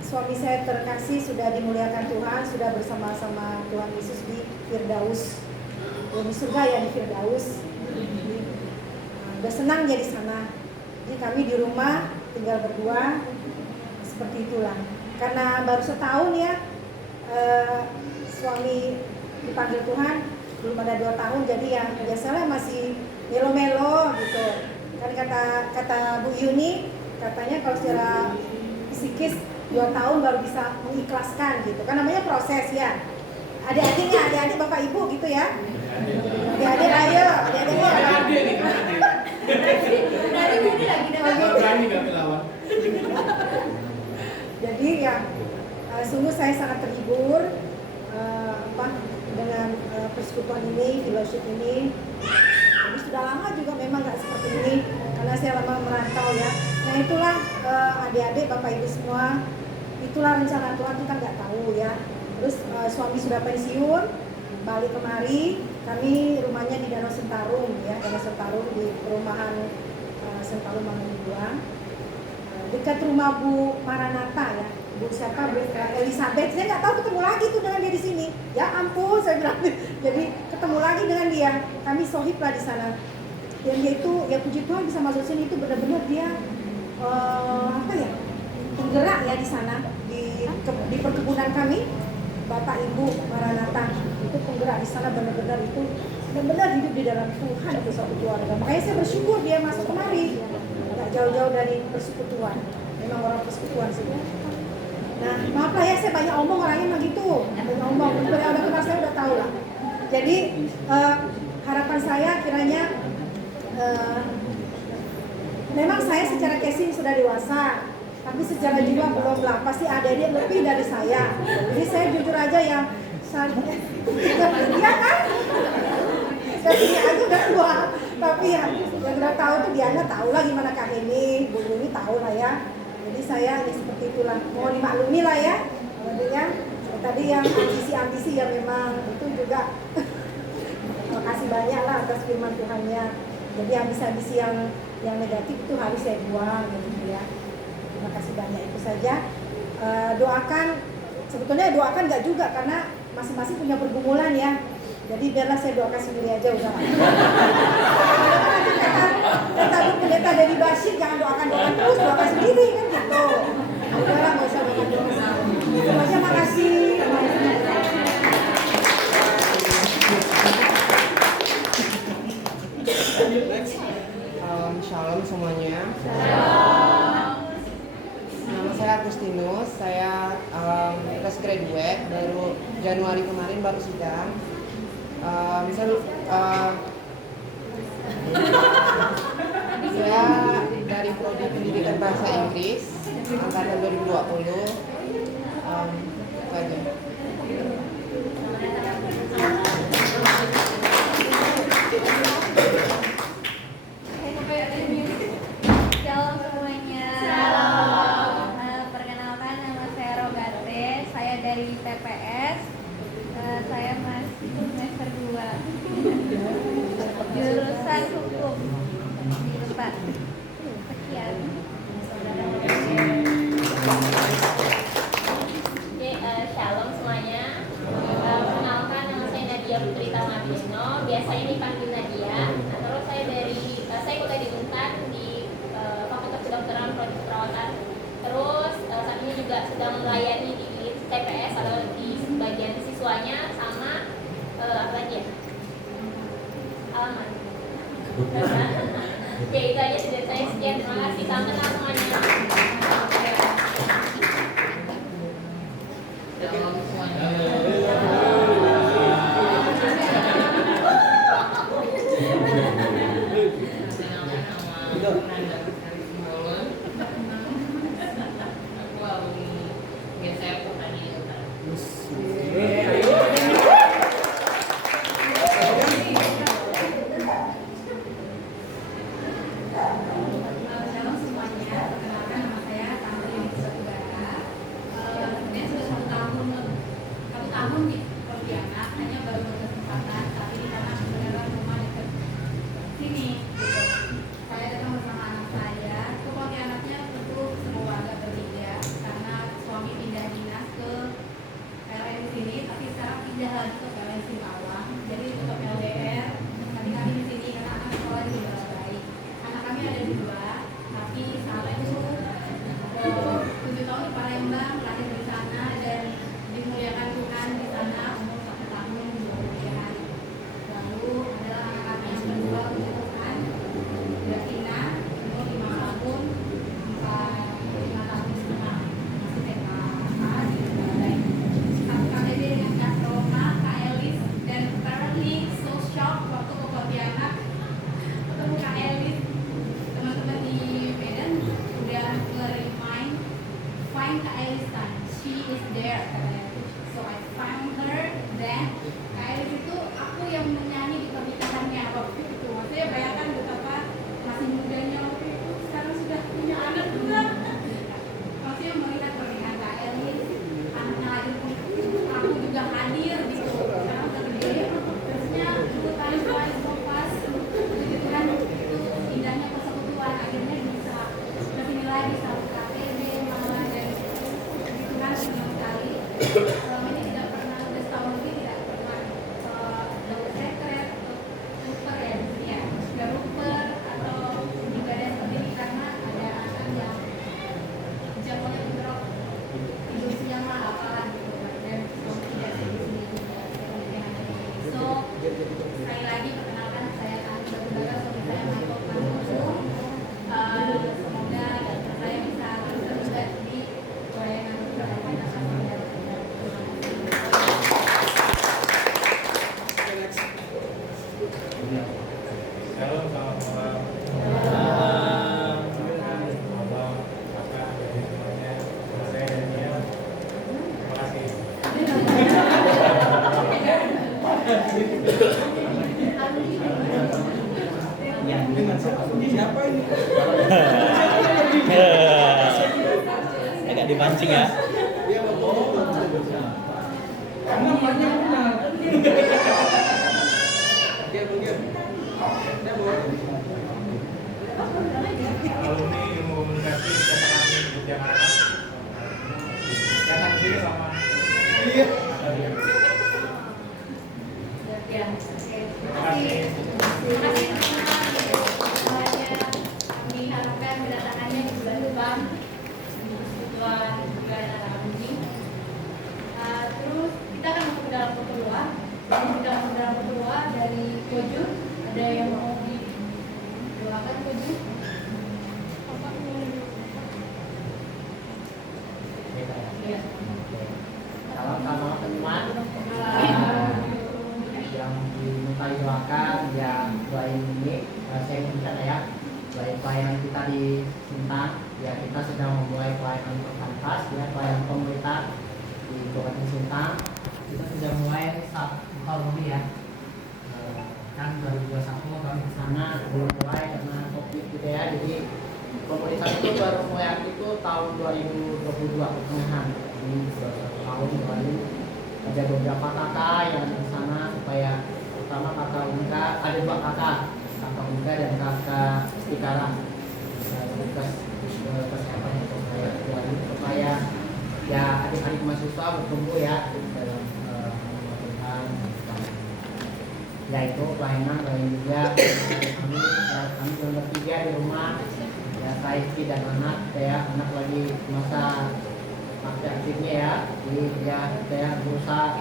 suami saya terkasih sudah dimuliakan Tuhan, sudah bersama-sama Tuhan Yesus di Firdaus. Di surga ya, di Firdaus. Udah senang dia di sana. Jadi kami di rumah tinggal berdua seperti itulah. Karena baru setahun ya suami dipanggil Tuhan, belum ada 2 tahun, jadi ya biasalah masih melo-melo gitu. Kan kata Bu Yuni, katanya kalau secara psikis 2 tahun baru bisa mengikhlaskan gitu. Kan namanya proses ya. Adik-adiknya, adik-adik Bapak Ibu gitu ya. Adik-adik ayo, adik-adik ayo. dari ini lagi Berani kami lawan. Jadi ya sungguh saya sangat terhibur dengan persekutuan ini, fellowship ini. Jadi sudah lama juga memang nggak seperti ini karena saya lama merantau ya. Nah itulah adik-adik, Bapak Ibu semua, itulah rencana Tuhan, kita nggak tahu ya. Terus suami sudah pensiun, balik kemari, kami rumahnya di Danau Sentarum ya, Danau Sentarum di perumahan Sentarum Mangunduang, dekat rumah Bu Maranatha ya. Bu siapa? Bu Elizabeth. Saya nggak tahu ketemu lagi tuh dengan dia di sini. Ya ampun, saya bilang. Jadi ketemu lagi dengan dia. Kami sohib lah di sana. Dan dia itu, ya puji Tuhan bisa masuk sini itu benar-benar dia apa ya? Penggerak ya di sana di perkebunan kami. Bapak Ibu Maranatha itu penggerak di sana, benar-benar itu benar-benar hidup di dalam Tuhan itu satu keluarga. Makanya saya bersyukur dia masuk kemari. Nggak jauh-jauh dari persekutuan. Memang orang persekutuan sih. Nah, maaf lah ya, saya banyak omong orangnya mah gitu. Banyak omong, udah kenal saya udah tahu lah. Jadi harapan saya kiranya memang saya secara casing sudah dewasa, tapi secara jiwa belum lah. Pasti ada dia lebih dari saya. Jadi saya jujur aja ya, iya kan? Casingnya aja udah tua, tapi ya yang udah tahu tuh Diana tahu lah gimana Kak ini, Bu Yuni tahu lah ya. Jadi saya ya seperti itulah, mau dimaklumi lah ya. Maksudnya tadi yang ambisi ya memang itu juga. Terima kasih banyak lah atas firman Tuhannya. Jadi ambisi yang negatif itu harus saya buang gitu ya. Terima kasih banyak, itu saja. Doakan, sebetulnya doakan nggak juga karena masing-masing punya pergumulan ya. Jadi biarlah saya doakan sendiri aja udah. Kata pendeta Dewi Bashir, jangan doakan terus, doakan sendiri kan gitu. Udahlah nggak usah doakan. Terima kasih. Shalom semuanya. Nama saya Agustinus. Saya fresh graduate, baru Januari kemarin baru sidang. Saya dari Prodi Pendidikan Bahasa Inggris angkatan 2020. Itu aja. Shalom semuanya. Perkenalkan, nama saya Rogate. Saya dari TPS. Saya masih semester 2 jurusan hukum di Unpad. Sekian. Oke, shalom semuanya. Perkenalkan, nama saya Nadia Putri Tamabino. Biasanya dipanggil Nadia. Nah, terus saya kuliah di Unpad di Fakultas Kedokteran Prodi Perawatan. Terus saat ini juga sedang melayani di TPS atau di bagian siswanya sama apa lagi ya? Alamat. Oke, itu aja dari saya, sekian. Terima kasih. Salam kenal semuanya. Shalom semuanya, perkenalkan nama saya Tamrin Segara. Sebenarnya sudah 1 tahun di Pontianak, hanya baru berkesempatan saat ini karena sebenarnya rumah dekat sini. Saya datang bersama anak saya. Ke Pontianaknya tentu semua agak berbeda karena suami pindah dinas ke PLN di sini, tapi sekarang pindah lagi ke PLN Singkawang. Jadi tetap LDR. Tapi kami di sini karena anak sekolah di Surabaya. Anak kami ada 2, tapi salah itu 7 tahun di Palembang, lahir di sana dan dimuliakan Tuhan di sana umur 1 tahun 2 hari. Lalu adalah anak kami yang kedua untuk Tuhan, Davina, umur 5 tahun, 5 tahun setengah, masih TKA di Surabaya. Satu KTD dengan Kak Roma, Kak Elis, dan apparently so shocked waktu ke Pontianak ketemu Kak Elis. Teman-teman di Medan udah nge-remind find Kak Elis kan, she is there katanya. So I found her, then Kak Elis itu aku yang menyanyi di pernikahannya waktu itu. Maksudnya bayangkan betapa masih mudanya waktu itu, sekarang sudah punya anak 2. Maksudnya melihat pernikahan Kak Elis, anaknya lagi aku juga hadir gitu. Sekarang udah gede, terusnya ikutan sopas, puji Tuhan itu indahnya persekutuan. Akhirnya bisa kesini lagi satu KTD malah, dan puji Tuhan senang sekali. Selama ini tidak pernah, udah setahun lebih tidak pernah double secret atau super ya, nggak ruper atau ibadah seperti ini karena ada anak yang jadwalnya bentrok, tidur siang lah apalah gitu kan, dan tidak tidur sendiri juga seperti ini. So sekali lagi perkenalkan, saya Tante Batubara, suami saya Michael Manursu. Semoga saya bisa terus terlibat di pelayanan Tuhan. Terima kasih. dipancing ya. Karena banyak benar. Alumni ilmu komunikasi kesehatan hidup Jakarta. Datang ke sini sama. Iya. Ya, Terima kasih. terima kasih teman-teman. Semuanya kami harapkan kedatangannya di bulan depan persekutuan juga anak-anak ini. Terus kita akan masuk ke dalam pertemuan. Jadi kita masuk ke dalam pertemuan dari Kojun. Ada yang mau didoakan Kojun? Iya. Salam-salam teman yang diminta doakan ya doain ini saya minta ya doain pelayanan kita di Sintang ya kita sedang memulai pelayanan perkantas ya pelayanan komunitas di Kabupaten Sintang kita sudah mulai tahun lebih ya kan 2021 kami ke sana belum mulai karena COVID gitu ya jadi komunitas itu baru mulai aktif itu tahun 2022 pertengahan ini sudah 1 tahun lalu ada beberapa kakak yang di sana supaya pertama kakak Unka ada 2 kakak Unka dan kakak Istikara tugas kesehatan untuk saya supaya ya adik-adik mahasiswa bertumbuh ya dalam melakukan yaitu pelayanan juga kami bertiga di rumah ya saya istri dan anak lagi masa aktifnya ya jadi ya saya berusaha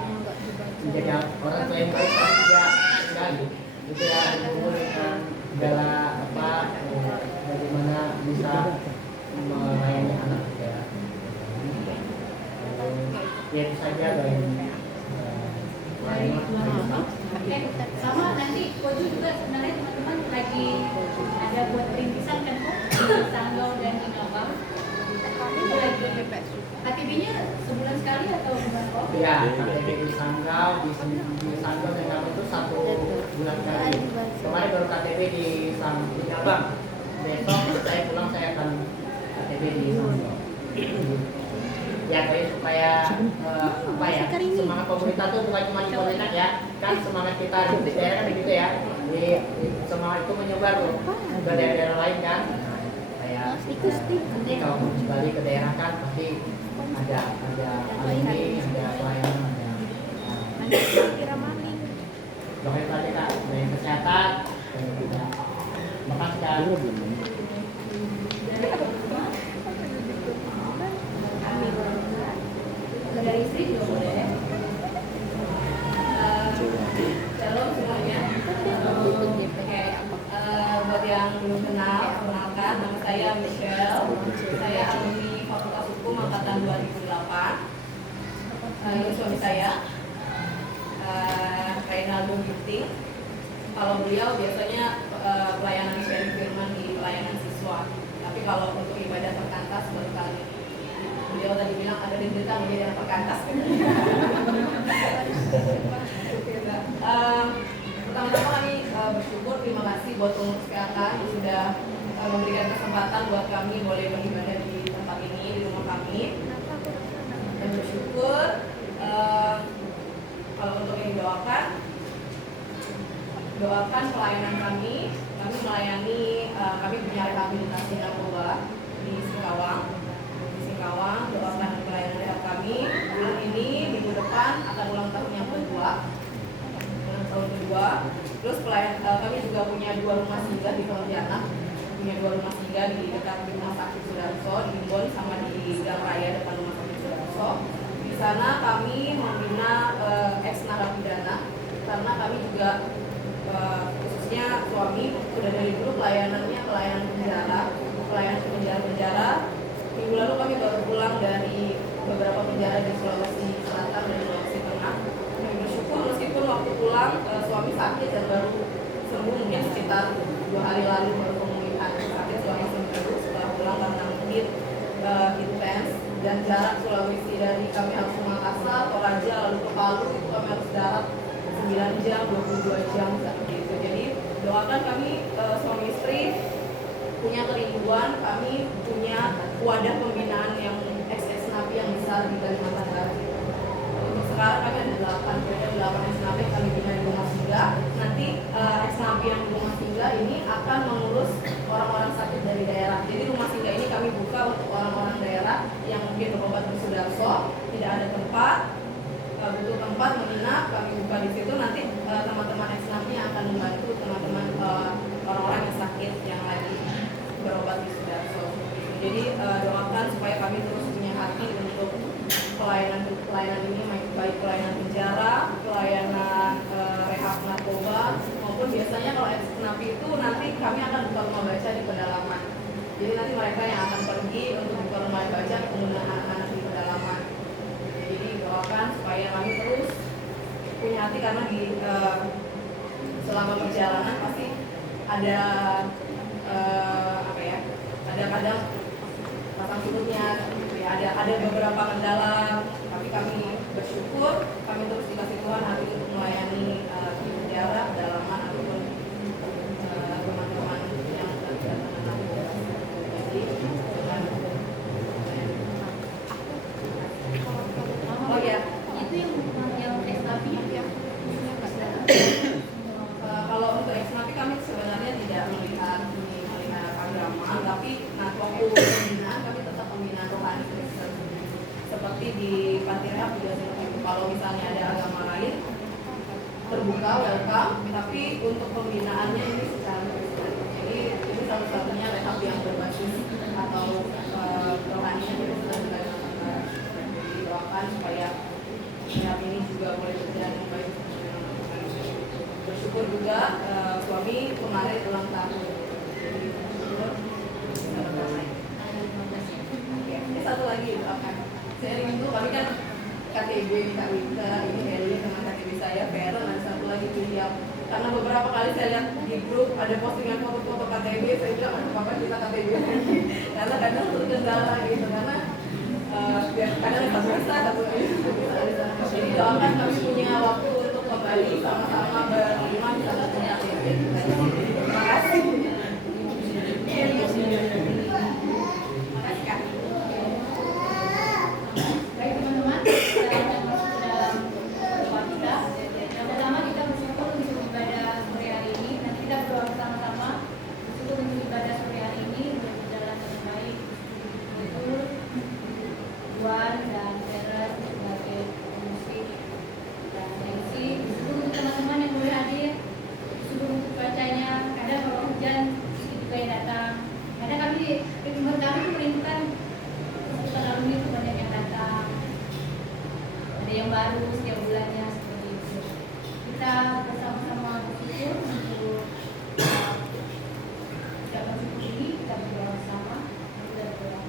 menjadi orang tua yang baik tapi tidak sekali itu ya dengan segala apa bagaimana bisa melayani anak ya itu saja dari Sama nanti Koju juga sebenarnya teman-teman lagi ada buat perintisan kan kok Sanggau dan Inova. Itu lagi KTB-nya sebulan sekali atau gimana kok? ya KTP di Sanggau di Sanggau dan Inova itu 1 bulan sekali kemarin baru KTP di Sanggau besok saya pulang saya akan KTP di Sanggau ya kayak supaya apa ya semangat komunitas itu bukan cuma di komunitas ya kan semangat kita di daerah kan begitu ya di semangat itu menyebar loh ke daerah-daerah lain kan kayak nanti kalau kembali ke daerah kan pasti ada alumni ada pelayanan ada dokter tadi kak dari kesehatan dan juga makasih kak Dari istri juga boleh. Shalom semuanya. Buat yang belum kenal, kenalkan nama saya Michelle. Saya alumni Fakultas Hukum angkatan 2008. Ini suami saya, Reynaldo Ginting. Kalau beliau biasanya pelayanan sharing firman di pelayanan siswa. Tapi kalau untuk ibadah perkantas baru kali ini. Beliau tadi bilang ada di berita menjadi anak perkantas. Pertama-tama kami bersyukur, terima kasih buat pengurus PAK yang sudah memberikan kesempatan buat kami boleh beribadah di tempat ini, di rumah kami. Dan bersyukur kalau untuk yang doakan pelayanan kami melayani, kami punya rehabilitasi narkoba di Singkawang, doakan pelayanan rehab kami. Bulan ini, minggu depan akan ulang tahun yang kedua. Terus kami juga punya 2 rumah singgah di Pontianak, punya 2 rumah singgah di dekat Rumah Sakit Sudarso, di Imbon sama di Gang Raya depan Rumah Sakit Sudarso. Di sana kami membina ex narapidana karena kami juga khususnya suami sudah dari dulu pelayanan penjara. Minggu lalu kami baru pulang dari beberapa penjara di Sulawesi Selatan dan Sulawesi Tengah. Kami bersyukur meskipun waktu pulang suami sakit dan baru sembuh mungkin sekitar 2 hari lalu baru pemulihan sakit suami sembuh setelah pulang karena mungkin intens dan jarak Sulawesi dari kami harus ke Makassar, Toraja lalu ke Palu itu kami harus darat 9 jam, 22 jam seperti itu. Jadi doakan kami suami istri punya kerinduan, kami punya wadah pembinaan yang XS besar di Kalimantan Barat. Untuk sekarang kami ada 8, ada 8 ex-napi yang kami bina di rumah singgah. Nanti ex-napi yang di rumah singgah ini akan mengurus orang-orang sakit dari daerah. Jadi rumah singgah ini kami buka untuk orang-orang daerah yang mungkin berobat di Sudarso, tidak ada tempat, butuh tempat menginap, kami buka di situ. Nanti teman-teman ex-napi yang akan membantu teman-teman orang-orang yang sakit yang lagi berobat di Sudarso. Jadi doakan supaya kami terus punya hati untuk pelayanan ini, baik pelayanan penjara, pelayanan rehab narkoba, maupun biasanya kalau ex-napi itu nanti kami akan buka rumah baca di pedalaman. Jadi nanti mereka yang akan pergi untuk buka rumah baca penggunaan anak-anak di pedalaman. Jadi doakan supaya kami terus punya hati, karena di selama perjalanan pasti ada ada kadang pasang surutnya, gitu ya. Ada beberapa kendala, tapi kami bersyukur kami terus dikasih Tuhan hati untuk melayani di penjara, pedalaman ataupun teman-teman yang tidak mengenal. Jadi oh ya, Itu yang ex-napi ya. kalau untuk ex-napi kami sebenarnya tidak melihat keagamaan, tapi waktu pembinaan kami tetap pembinaan rohani Kristen. Seperti di panti rehab juga seperti itu. Kalau misalnya ada agama lain terbuka, welcome, tapi untuk pembinaannya ini secara Kristen. Jadi ini satu-satunya rehab yang berbasis atau rohaninya itu sudah dilakukan. Jadi doakan supaya rehab ini juga boleh berjalan dengan baik. Bersyukur juga suami kemarin ulang tahun. Jadi bersyukur bisa berdamai. Oke, ini satu lagi doakan. Sharing itu kami kan KTB, Kak Wita, ini Heli teman KTB saya, Vera, dan satu lagi William. Karena beberapa kali saya lihat di grup ada postingan foto-foto KTB, saya bilang aduh apa kita KTB lagi. Karena kadang terkendala gitu, karena kadang satu bisa, satu bisa. Jadi doakan kami punya waktu untuk kembali sama-sama beriman di salah satu KTB. Terima kasih. Baik teman-teman, kita akan masuk ke dalam doa kita. Yang pertama kita bersyukur untuk ibadah sore hari ini. Nanti kita berdoa bersama-sama. Bersyukur untuk ibadah sore hari ini berjalan dengan baik. Itu Juan dan Vera sebagai musik dan MC. Bersyukur untuk teman-teman yang boleh hadir. Bersyukur untuk cuacanya. Kadang kalau hujan sedikit juga yang datang. Kadang kami merindukan alumni itu banyak yang datang, ada yang baru setiap bulannya seperti itu. Kita bersama-sama bersyukur untuk ucapan syukur ini, kita berdoa bersama. Kita berdoa.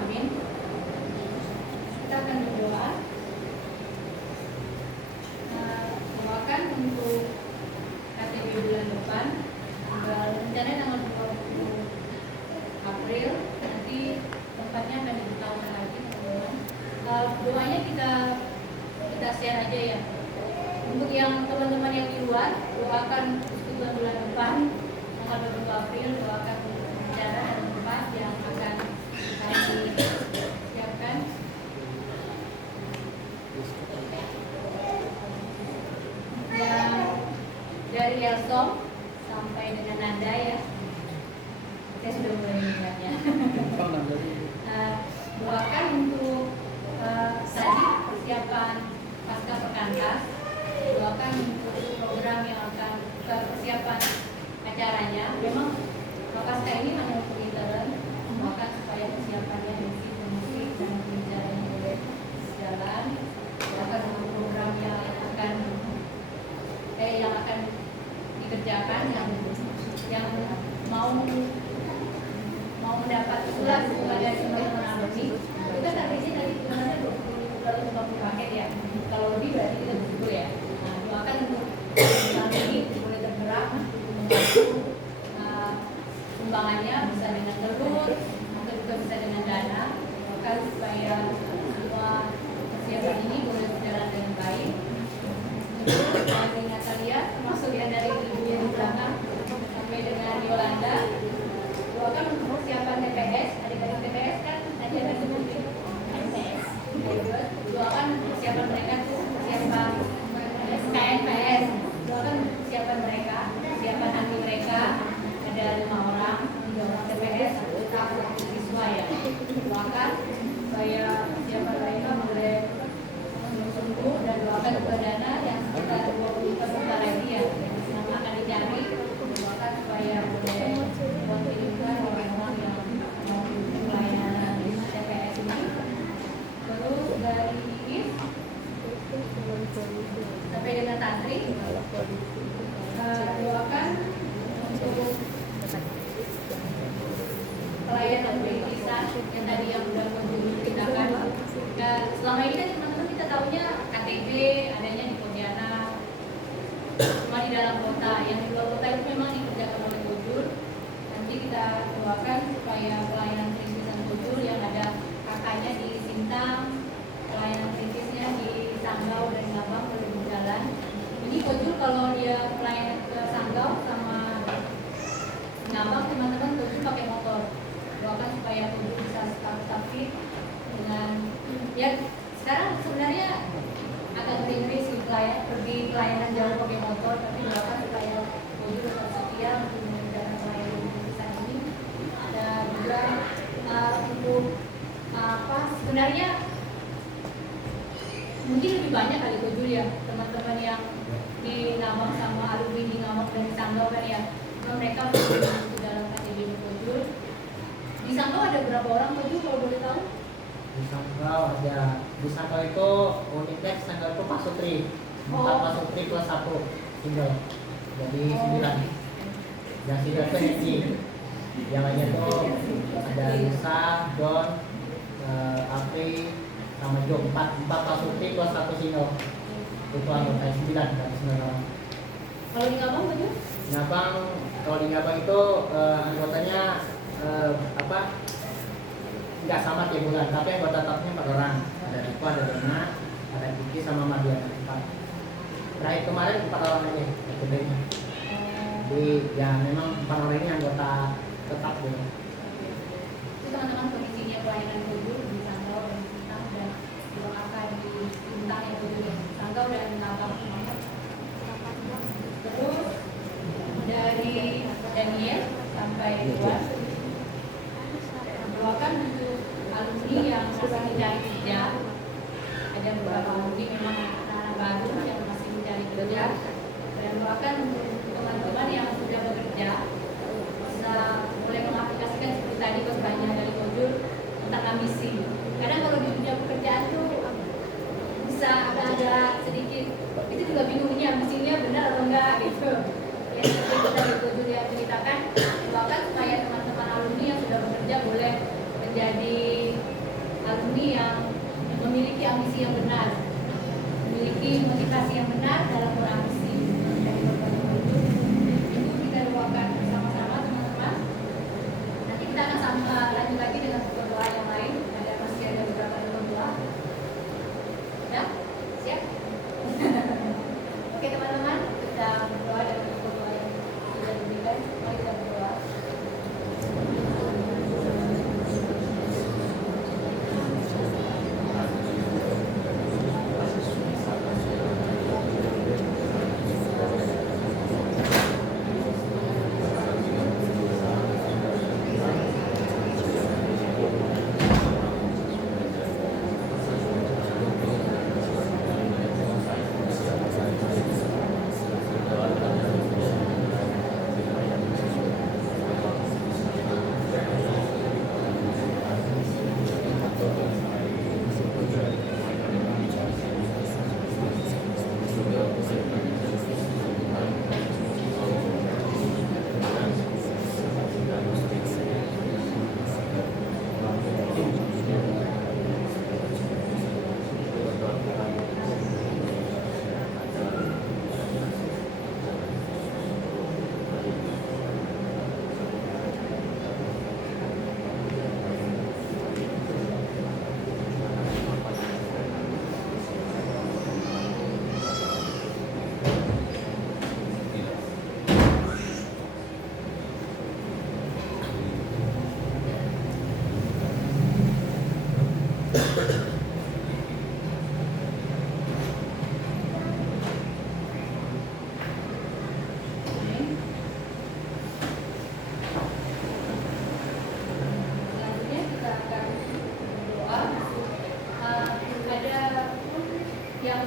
Amin. Kita akan berdoa. Doakan untuk KTB bulan depan. Rencananya tanggal 20 April. Nanti tempatnya akan diberitahukan lagi, teman-teman. Doanya kita share aja ya. Untuk yang teman-teman yang di luar, doakan persekutuan bulan depan tanggal 20 April. Doakan untuk rencana dan tempat yang akan kita saya sudah mulai mengingatnya. Doakan untuk tadi persiapan pasca perkantas, doakan untuk program yang akan persiapan acaranya. Memang pasca ini hanya untuk intern, doakan supaya persiapannya musik dan pembicaranya boleh jalan. Doakan untuk program yang akan dikerjakan, yang mau mendapat usulan dari teman-teman alumni. Kita targetnya tadi sebenarnya 250 paket ya. Kalau lebih berarti kita bersyukur ya. Nah, doakan untuk alumni boleh tergerak membantu sumbangannya, bisa dengan telur atau juga bisa dengan dana. Doakan supaya semua persiapan ini boleh berjalan dengan baik. Dari Natalia, termasuk yang dari ibu yang di belakang sampai dengan Yolanda, doakan untuk persiapan TPS. Adik-adik TPS kan ada TPS. Doakan persiapan mereka tuh persiapan KNPS. Doakan persiapan mereka, persiapan hati mereka. Ada 5 orang, 3 orang TPS, staf siswa ya. Doakan supaya persiapan mereka boleh sungguh dan doakan juga dana yang sekitar 20 juta lagi ya yang akan dicari. Doakan supaya boleh kontinukan orang-orang yang mau pelayanan TPS ini. Terus dari IIF sampai dengan Tantri, doakan untuk pelayanan perintisan yang tadi yang sudah ceritakan. Dan selama ini kan teman-teman kita tahunya KTB adanya di Pontianak, cuma di dalam kota. Yang di luar kota itu memang dikerjakan oleh Kojur. Nanti kita doakan supaya pelayanan perintisan Kojur yang ada kakaknya di Sintang, pelayanan perintisnya di Sanggau dan Sabang boleh berjalan. Ini Kojur kalau dia pelayanan ke Sanggau sama Ngabang, teman-teman Kojur pakai motor. Doakan supaya Kojur bisa stabil dengan ya sekarang sebenarnya agak ngeri sih pergi pelayanan jauh pakai motor, tapi doakan supaya Kojur tetap setia untuk mengerjakan pelayanan perintisan ini. Dan juga untuk sebenarnya mungkin lebih banyak kali Kojur ya teman-teman yang di Ngabang sama alumni di Ngabang dan di Sanggau kan ya, mereka masuk dalam KTB Kojur. Di Sanggau ada berapa orang Kojur kalau boleh tahu? Di Sanggau ada, di Sanggau itu uniknya di Sanggau itu Pasutri, 4 Pasutri plus 1 single, jadi 9. Yang single itu Heci, yang lainnya tuh ada Lisa, Don, Apri, sama Jo, 4 Pasutri plus 1 single. Itu anggota 9 dari 9 orang. Kalau di Ngabang Kojur? Ngabang, kalau di Ngabang itu anggotanya nggak sama tiap bulan, tapi anggota tetapnya 4 orang. Ada Riko, ada Dona, ada Kiki sama Madiana 4. Terakhir kemarin 4 orang aja kebetulannya. Jadi ya memang 4 orang ini anggota tetap dulu. Itu teman-teman kondisinya pelayanan Kojur di Sanggau dan Sintang dan juga akan di Sintang yang Kojur ya, Sanggau dan Ngabang semuanya. Terus dari Daniel sampai Luas, doakan untuk alumni yang masih mencari kerja. Ada beberapa alumni memang anak baru yang masih mencari kerja, dan doakan untuk teman-teman yang sudah bekerja bisa mulai mengaplikasikan seperti tadi khotbahnya dari Kojur tentang ambisi. Kadang kalau di dunia pekerjaan tuh bisa agak sedikit, itu juga bingung ini ambisinya benar atau enggak gitu. Ya seperti tadi Kojur yang ceritakan, doakan supaya teman-teman alumni yang sudah bekerja boleh menjadi alumni yang memiliki ambisi yang benar, memiliki motivasi yang benar dalam berambisi. Itu kita doakan bersama-sama teman-teman. Nanti kita akan lanjut lagi dengan doa yang lain. Masih ada beberapa doa. Ya, siap? Oke teman-teman, kita berdoa dengan doa yang sudah diberikan. Mari kita berdoa.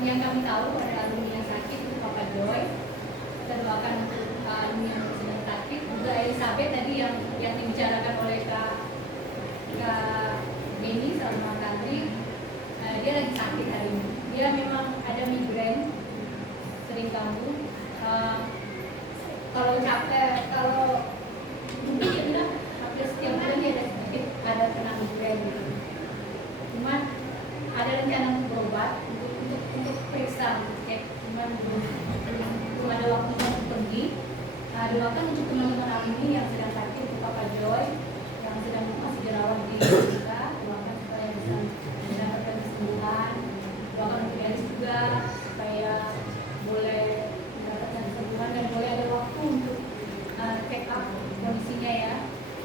yang kami tahu ada alumni yang sakit itu Papa Joy. Kita doakan untuk alumni yang sedang sakit. Juga Elizabeth tadi yang dibicarakan oleh Kak Beni sama Kak Tri. Dia lagi sakit hari ini. Dia memang ada migrain, sering kambuh. Kalau capek, kalau mungkin dia bilang hampir setiap bulan dia ada kena migrain gitu. Cuman ada rencana untuk berobat, untuk periksa, cek. Cuman belum ada waktunya untuk pergi. Doakan untuk teman-teman alumni yang sedang sakit, untuk Papa Joy yang sedang masih dirawat di kita. Doakan supaya bisa mendapatkan kesembuhan. Doakan untuk Elis juga supaya boleh mendapatkan kesembuhan dan boleh ada waktu untuk check up kondisinya ya.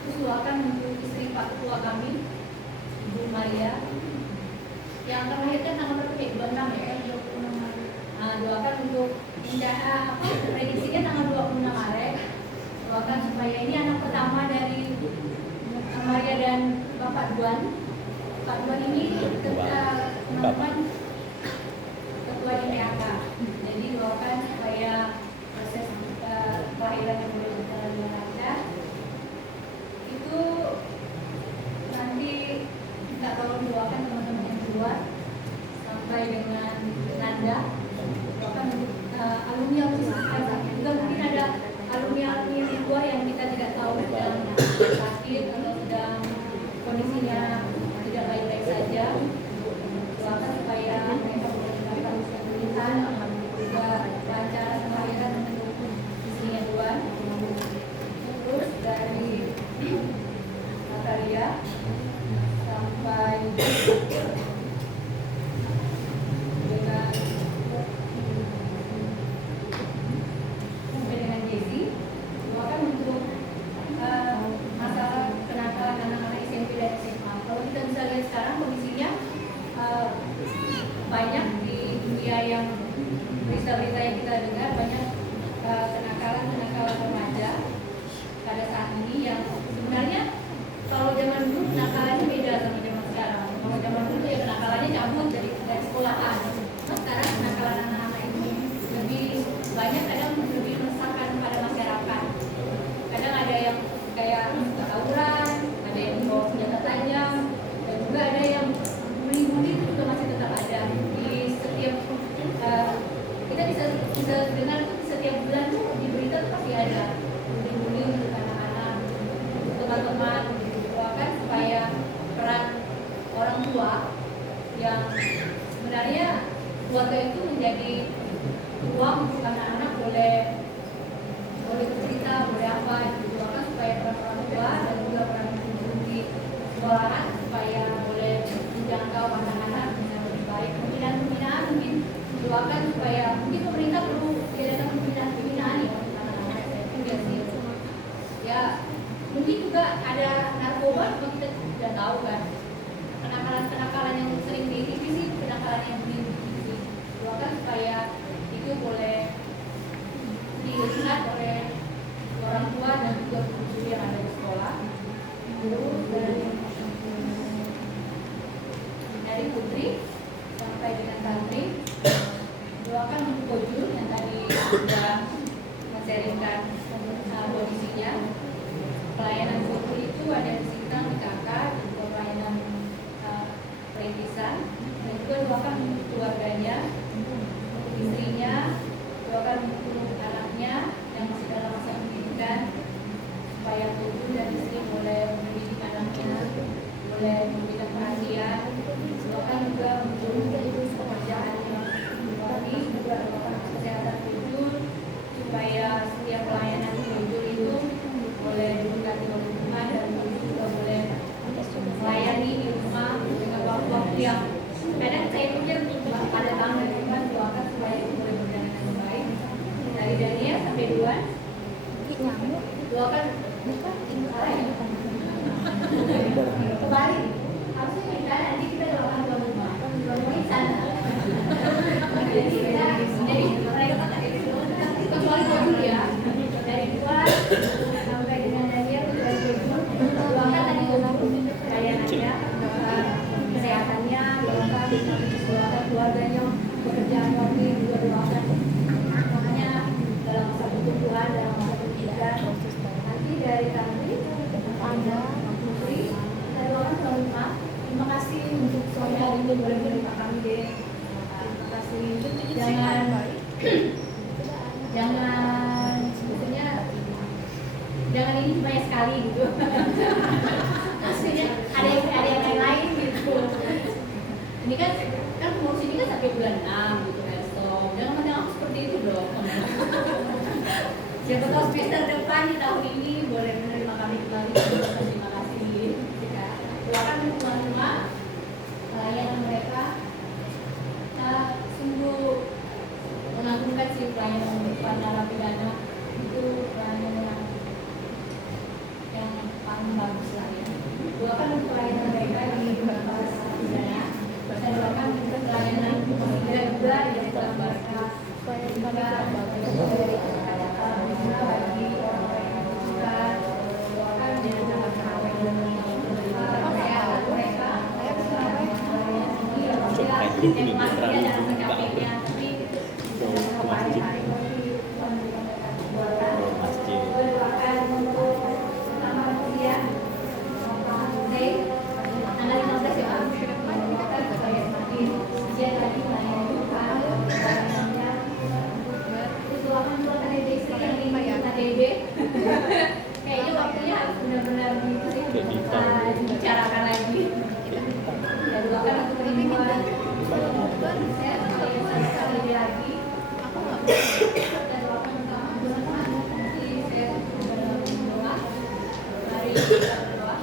Terus doakan untuk istri Pak Ketua kami, Ibu Maria, yang akan melahirkan tanggal berapa ya? 26 ya? 26 Maret. Doakan untuk prediksinya tanggal 26 Maret. Doakan supaya ini anak pertama dari Maria dan Bapak Duan. Pak Duan ini teman-teman ketua di PAK. Jadi doakan supaya proses kelahiran yang boleh berjalan dengan lancar. Itu nanti kita tolong doakan teman-teman yang keluar sampai dengan Nanda. Doakan untuk alumni juga mungkin ada alumni di luar yang kita tidak tahu sedang sakit atau sedang kondisinya tidak baik-baik saja. Doakan supaya mereka boleh mendapatkan kesembuhan, juga lancar kelahiran untuk istrinya Tuhan. Terus dari Natalia sampai dengan Jessie, doakan untuk masalah kenakalan anak-anak SMP dan SMA. Kalau kita bisa lihat sekarang kondisinya banyak di dunia yang berita-berita yang kita dengar, banyak kenakalan remaja pada saat ini yang sebenarnya kalau zaman dulu kenakalannya beda sama zaman sekarang. Kalau zaman dulu ya kenakalannya cabut dari sekolahan. Nah, sekarang kenakalan anak-anak ini lebih banyak, kadang lebih meresahkan pada masyarakat. Kadang ada yang kayak tawuran, ada yang bawa senjata tajam, dan juga ada yang bully-bully itu juga masih tetap ada di setiap kita bisa dengar setiap bulan tuh di berita tuh pasti ada bully-bully untuk anak-anak, teman-teman. Doakan supaya peran orang tua yang sebenarnya keluarga itu menjadi ruang untuk anak-anak boleh cerita, boleh apa. Doakan supaya peran orang tua dan juga peran guru di sekolahan supaya boleh menjangkau anak-anak dengan lebih baik. Pembinaan mungkin doakan supaya mungkin pemerintah perlu diadakan pembinaan ya untuk anak-anak juga sih. Ya mungkin juga ada narkoba, juga kita tidak tahu kan. Kenakalan yang sering di TV sih, kenakalan yang di TV. Doakan supaya itu boleh dilihat oleh orang tua dan juga guru yang ada di sekolah. Terus dari Putri sampai dengan Tantri, doakan untuk Kojul yang tadi sudah men-sharingkan kondisinya. Pelayanan Putri itu ada di Sintang, di Kakak, dan juga pelayanan perintisan. Dan juga doakan untuk keluarganya, untuk istrinya, doakan untuk anaknya yang masih dalam masa pendidikan, supaya Kojul dan istri boleh mendidik anaknya, boleh memberikan perhatian. Doakan juga untuk pekerjaannya. Tapi juga doakan kesehatan Kojul supaya setiap pelayanan Kojul itu boleh diberkati oleh Tuhan dan juga boleh melayani di rumah dengan waktu-waktu yang kadang saya pikir pada tahun dari Tuhan. Doakan supaya itu boleh berjalan dengan baik. Dari Daniel sampai Duan, doakan kembali. Harusnya kita nanti kita doakan Tuhan rumah. Di sana. Jadi mereka kecuali Kojul ya. Dari Duan sampai dengan Daniel dari Kojul, doakan tadi pelayanannya, kesehatannya, doakan keluarganya, pekerjaannya juga boleh menerima kami deh. Terima kasih. Jangan sebetulnya jangan ini banyak sekali gitu. Maksudnya ada yang lain gitu. Ini kan pengurus ini kan sampai bulan 6 gitu kan. Jangan menganggap seperti itu dong. Siapa tahu semester depan di tahun ini boleh menerima kami kembali. Terima kasih. Doakan rumah-rumah pelayanan mereka. Kita sungguh mengagumkan si pelayanan depan narapidana itu pelayanan yang paling bagus lah ya. Doakan untuk pelayanan mereka di beberapa narapidana. Saya doakan untuk pelayanan juga yang telah mereka juga bagi orang-orang yang membutuhkan. Doakan jangan jangan sampai mereka yang pastinya jangan mencapai tapi berdoakan untuk pertama usia tanggal 15 ya kita supaya semakin usia tadi melayani terus doakan buat adik istri yang lima ya ADB kayaknya waktunya harus benar-benar kita bicarakan lagi dan doakan untuk perlindungan saya sekali lagi dan doakan untuk nanti saya berdoa mari kita berdoa.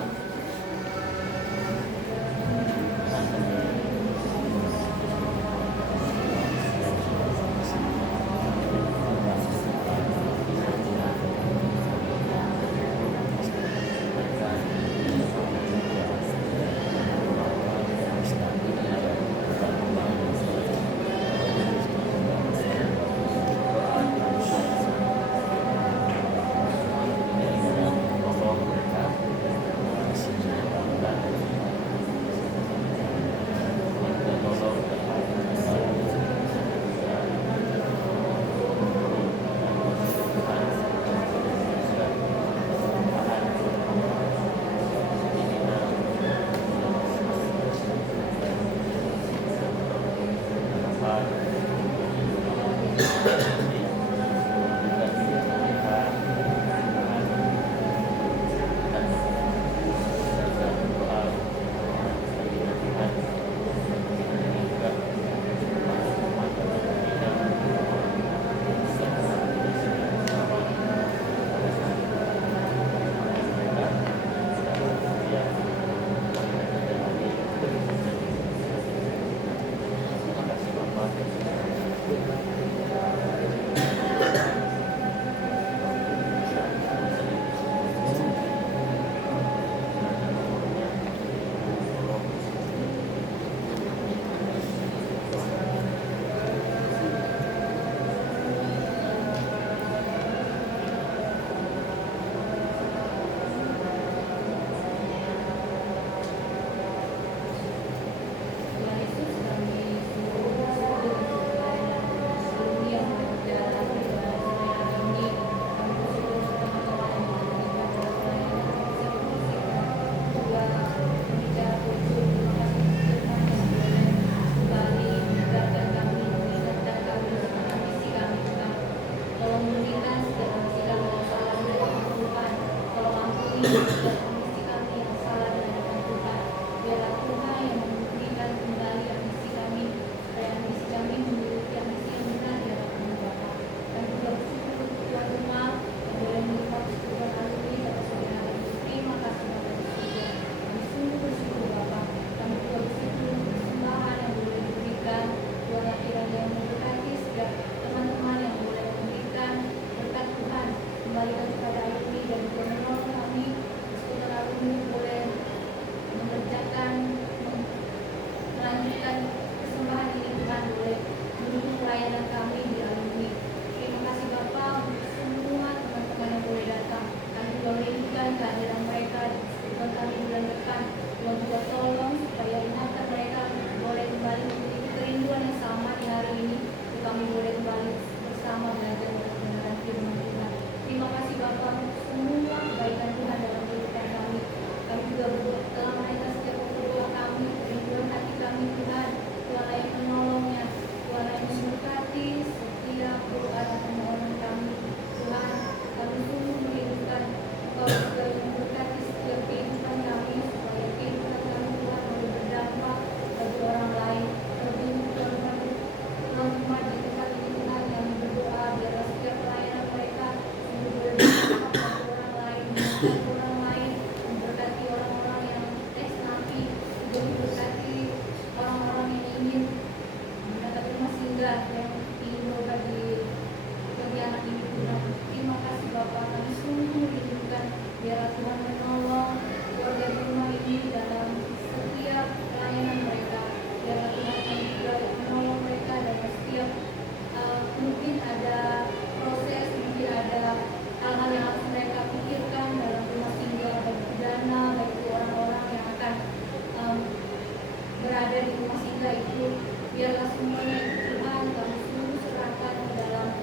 semuanya Tuhan, kami sungguh serahkan ke dalam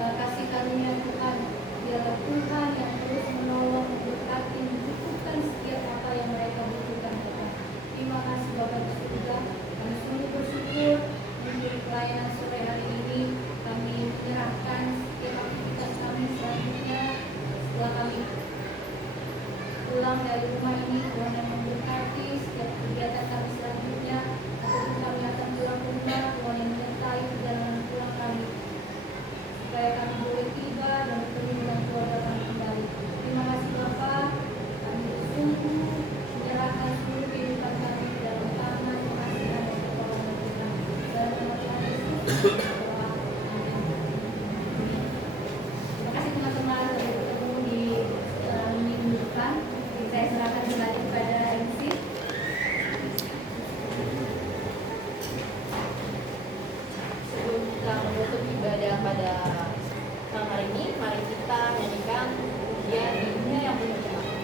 kasih karunia Tuhan. Biarlah Tuhan yang terus menolong, memberkati, mencukupkan setiap apa yang mereka butuhkan Tuhan. Terima kasih Bapa di surga. Kami sungguh bersyukur untuk pelayanan sore hari ini. Kami menyerahkan setiap aktivitas kami selanjutnya setelah kami pulang dari rumah ini. Tuhan yang memberkati setiap kegiatan kami selanjutnya. Apapun kami akan pulang ke rumah, Tuhan yang menyertai perjalanan pulang kami, supaya kami boleh tiba dan bertemu dengan keluarga kami kembali. Terima kasih Bapa. Kami sungguh menyerahkan seluruh kehidupan kami ke dalam tangan pengasihan dan pertolongan Tuhan. Dalam nama Tuhan Yesus. Terima kasih teman-teman. Sampai ketemu di minggu depan. Saya serahkan kembali kepada MC. Sebelum kita menutup ibadah pada malam hari ini, mari kita nyanyikan pujian Dunia yang penuh cahaya.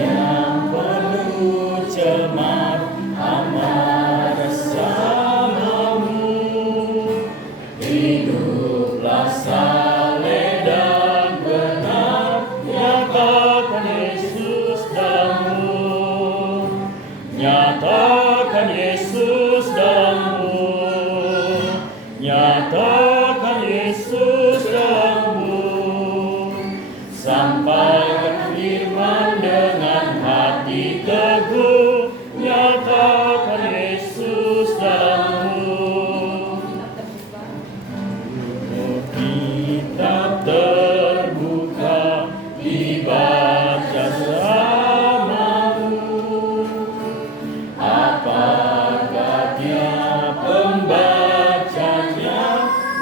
Yang penuh cemar amat bersamamu, hiduplah saleh dan benar, nyatakan Yesus dalammu, nyatakan Yesus dalammu, nyatakan Yesus dalammu. Sampaikan firman dengan hati teguh, nyatakan Yesus dalammu. Kitab terbuka dibaca bersamamu, apakah tiap pembacanya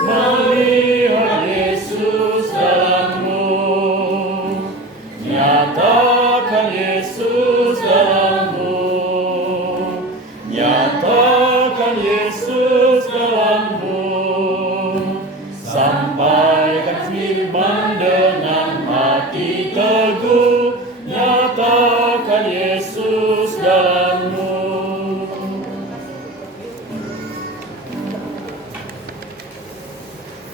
melihat Yesus dalammu, nyatakan Yesus dalammu, nyatakan Yesus dalammu. Sampaikan firman dengan hati teguh, nyatakan Yesus dalammu.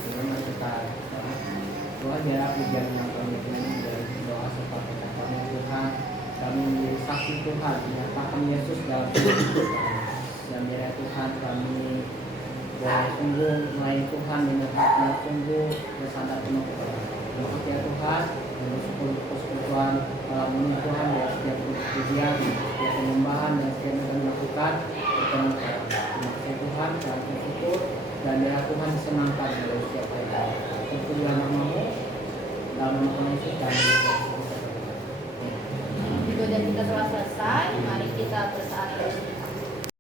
Mari kita doa biar pujian yang kami berikan dari doa serta perkataan Tuhan, kami menjadi saksi Tuhan, menyatakan Yesus dalam hidup kami. Dan biar Tuhan kami boleh sungguh melayani Tuhan dengan hati sungguh bersandar penuh kepada Terima kasih ya Tuhan, dan bersyukur untuk persekutuan dalam ini Tuhan, ya setiap pujian, setiap penyembahan dan setiap yang kami lakukan berkenan kepada Terima kasih Tuhan, kami bersyukur dan biar Tuhan disenangkan dari setiap hari. Terpujilah namamu, dalam nama Tuhan Yesus kami berdoa.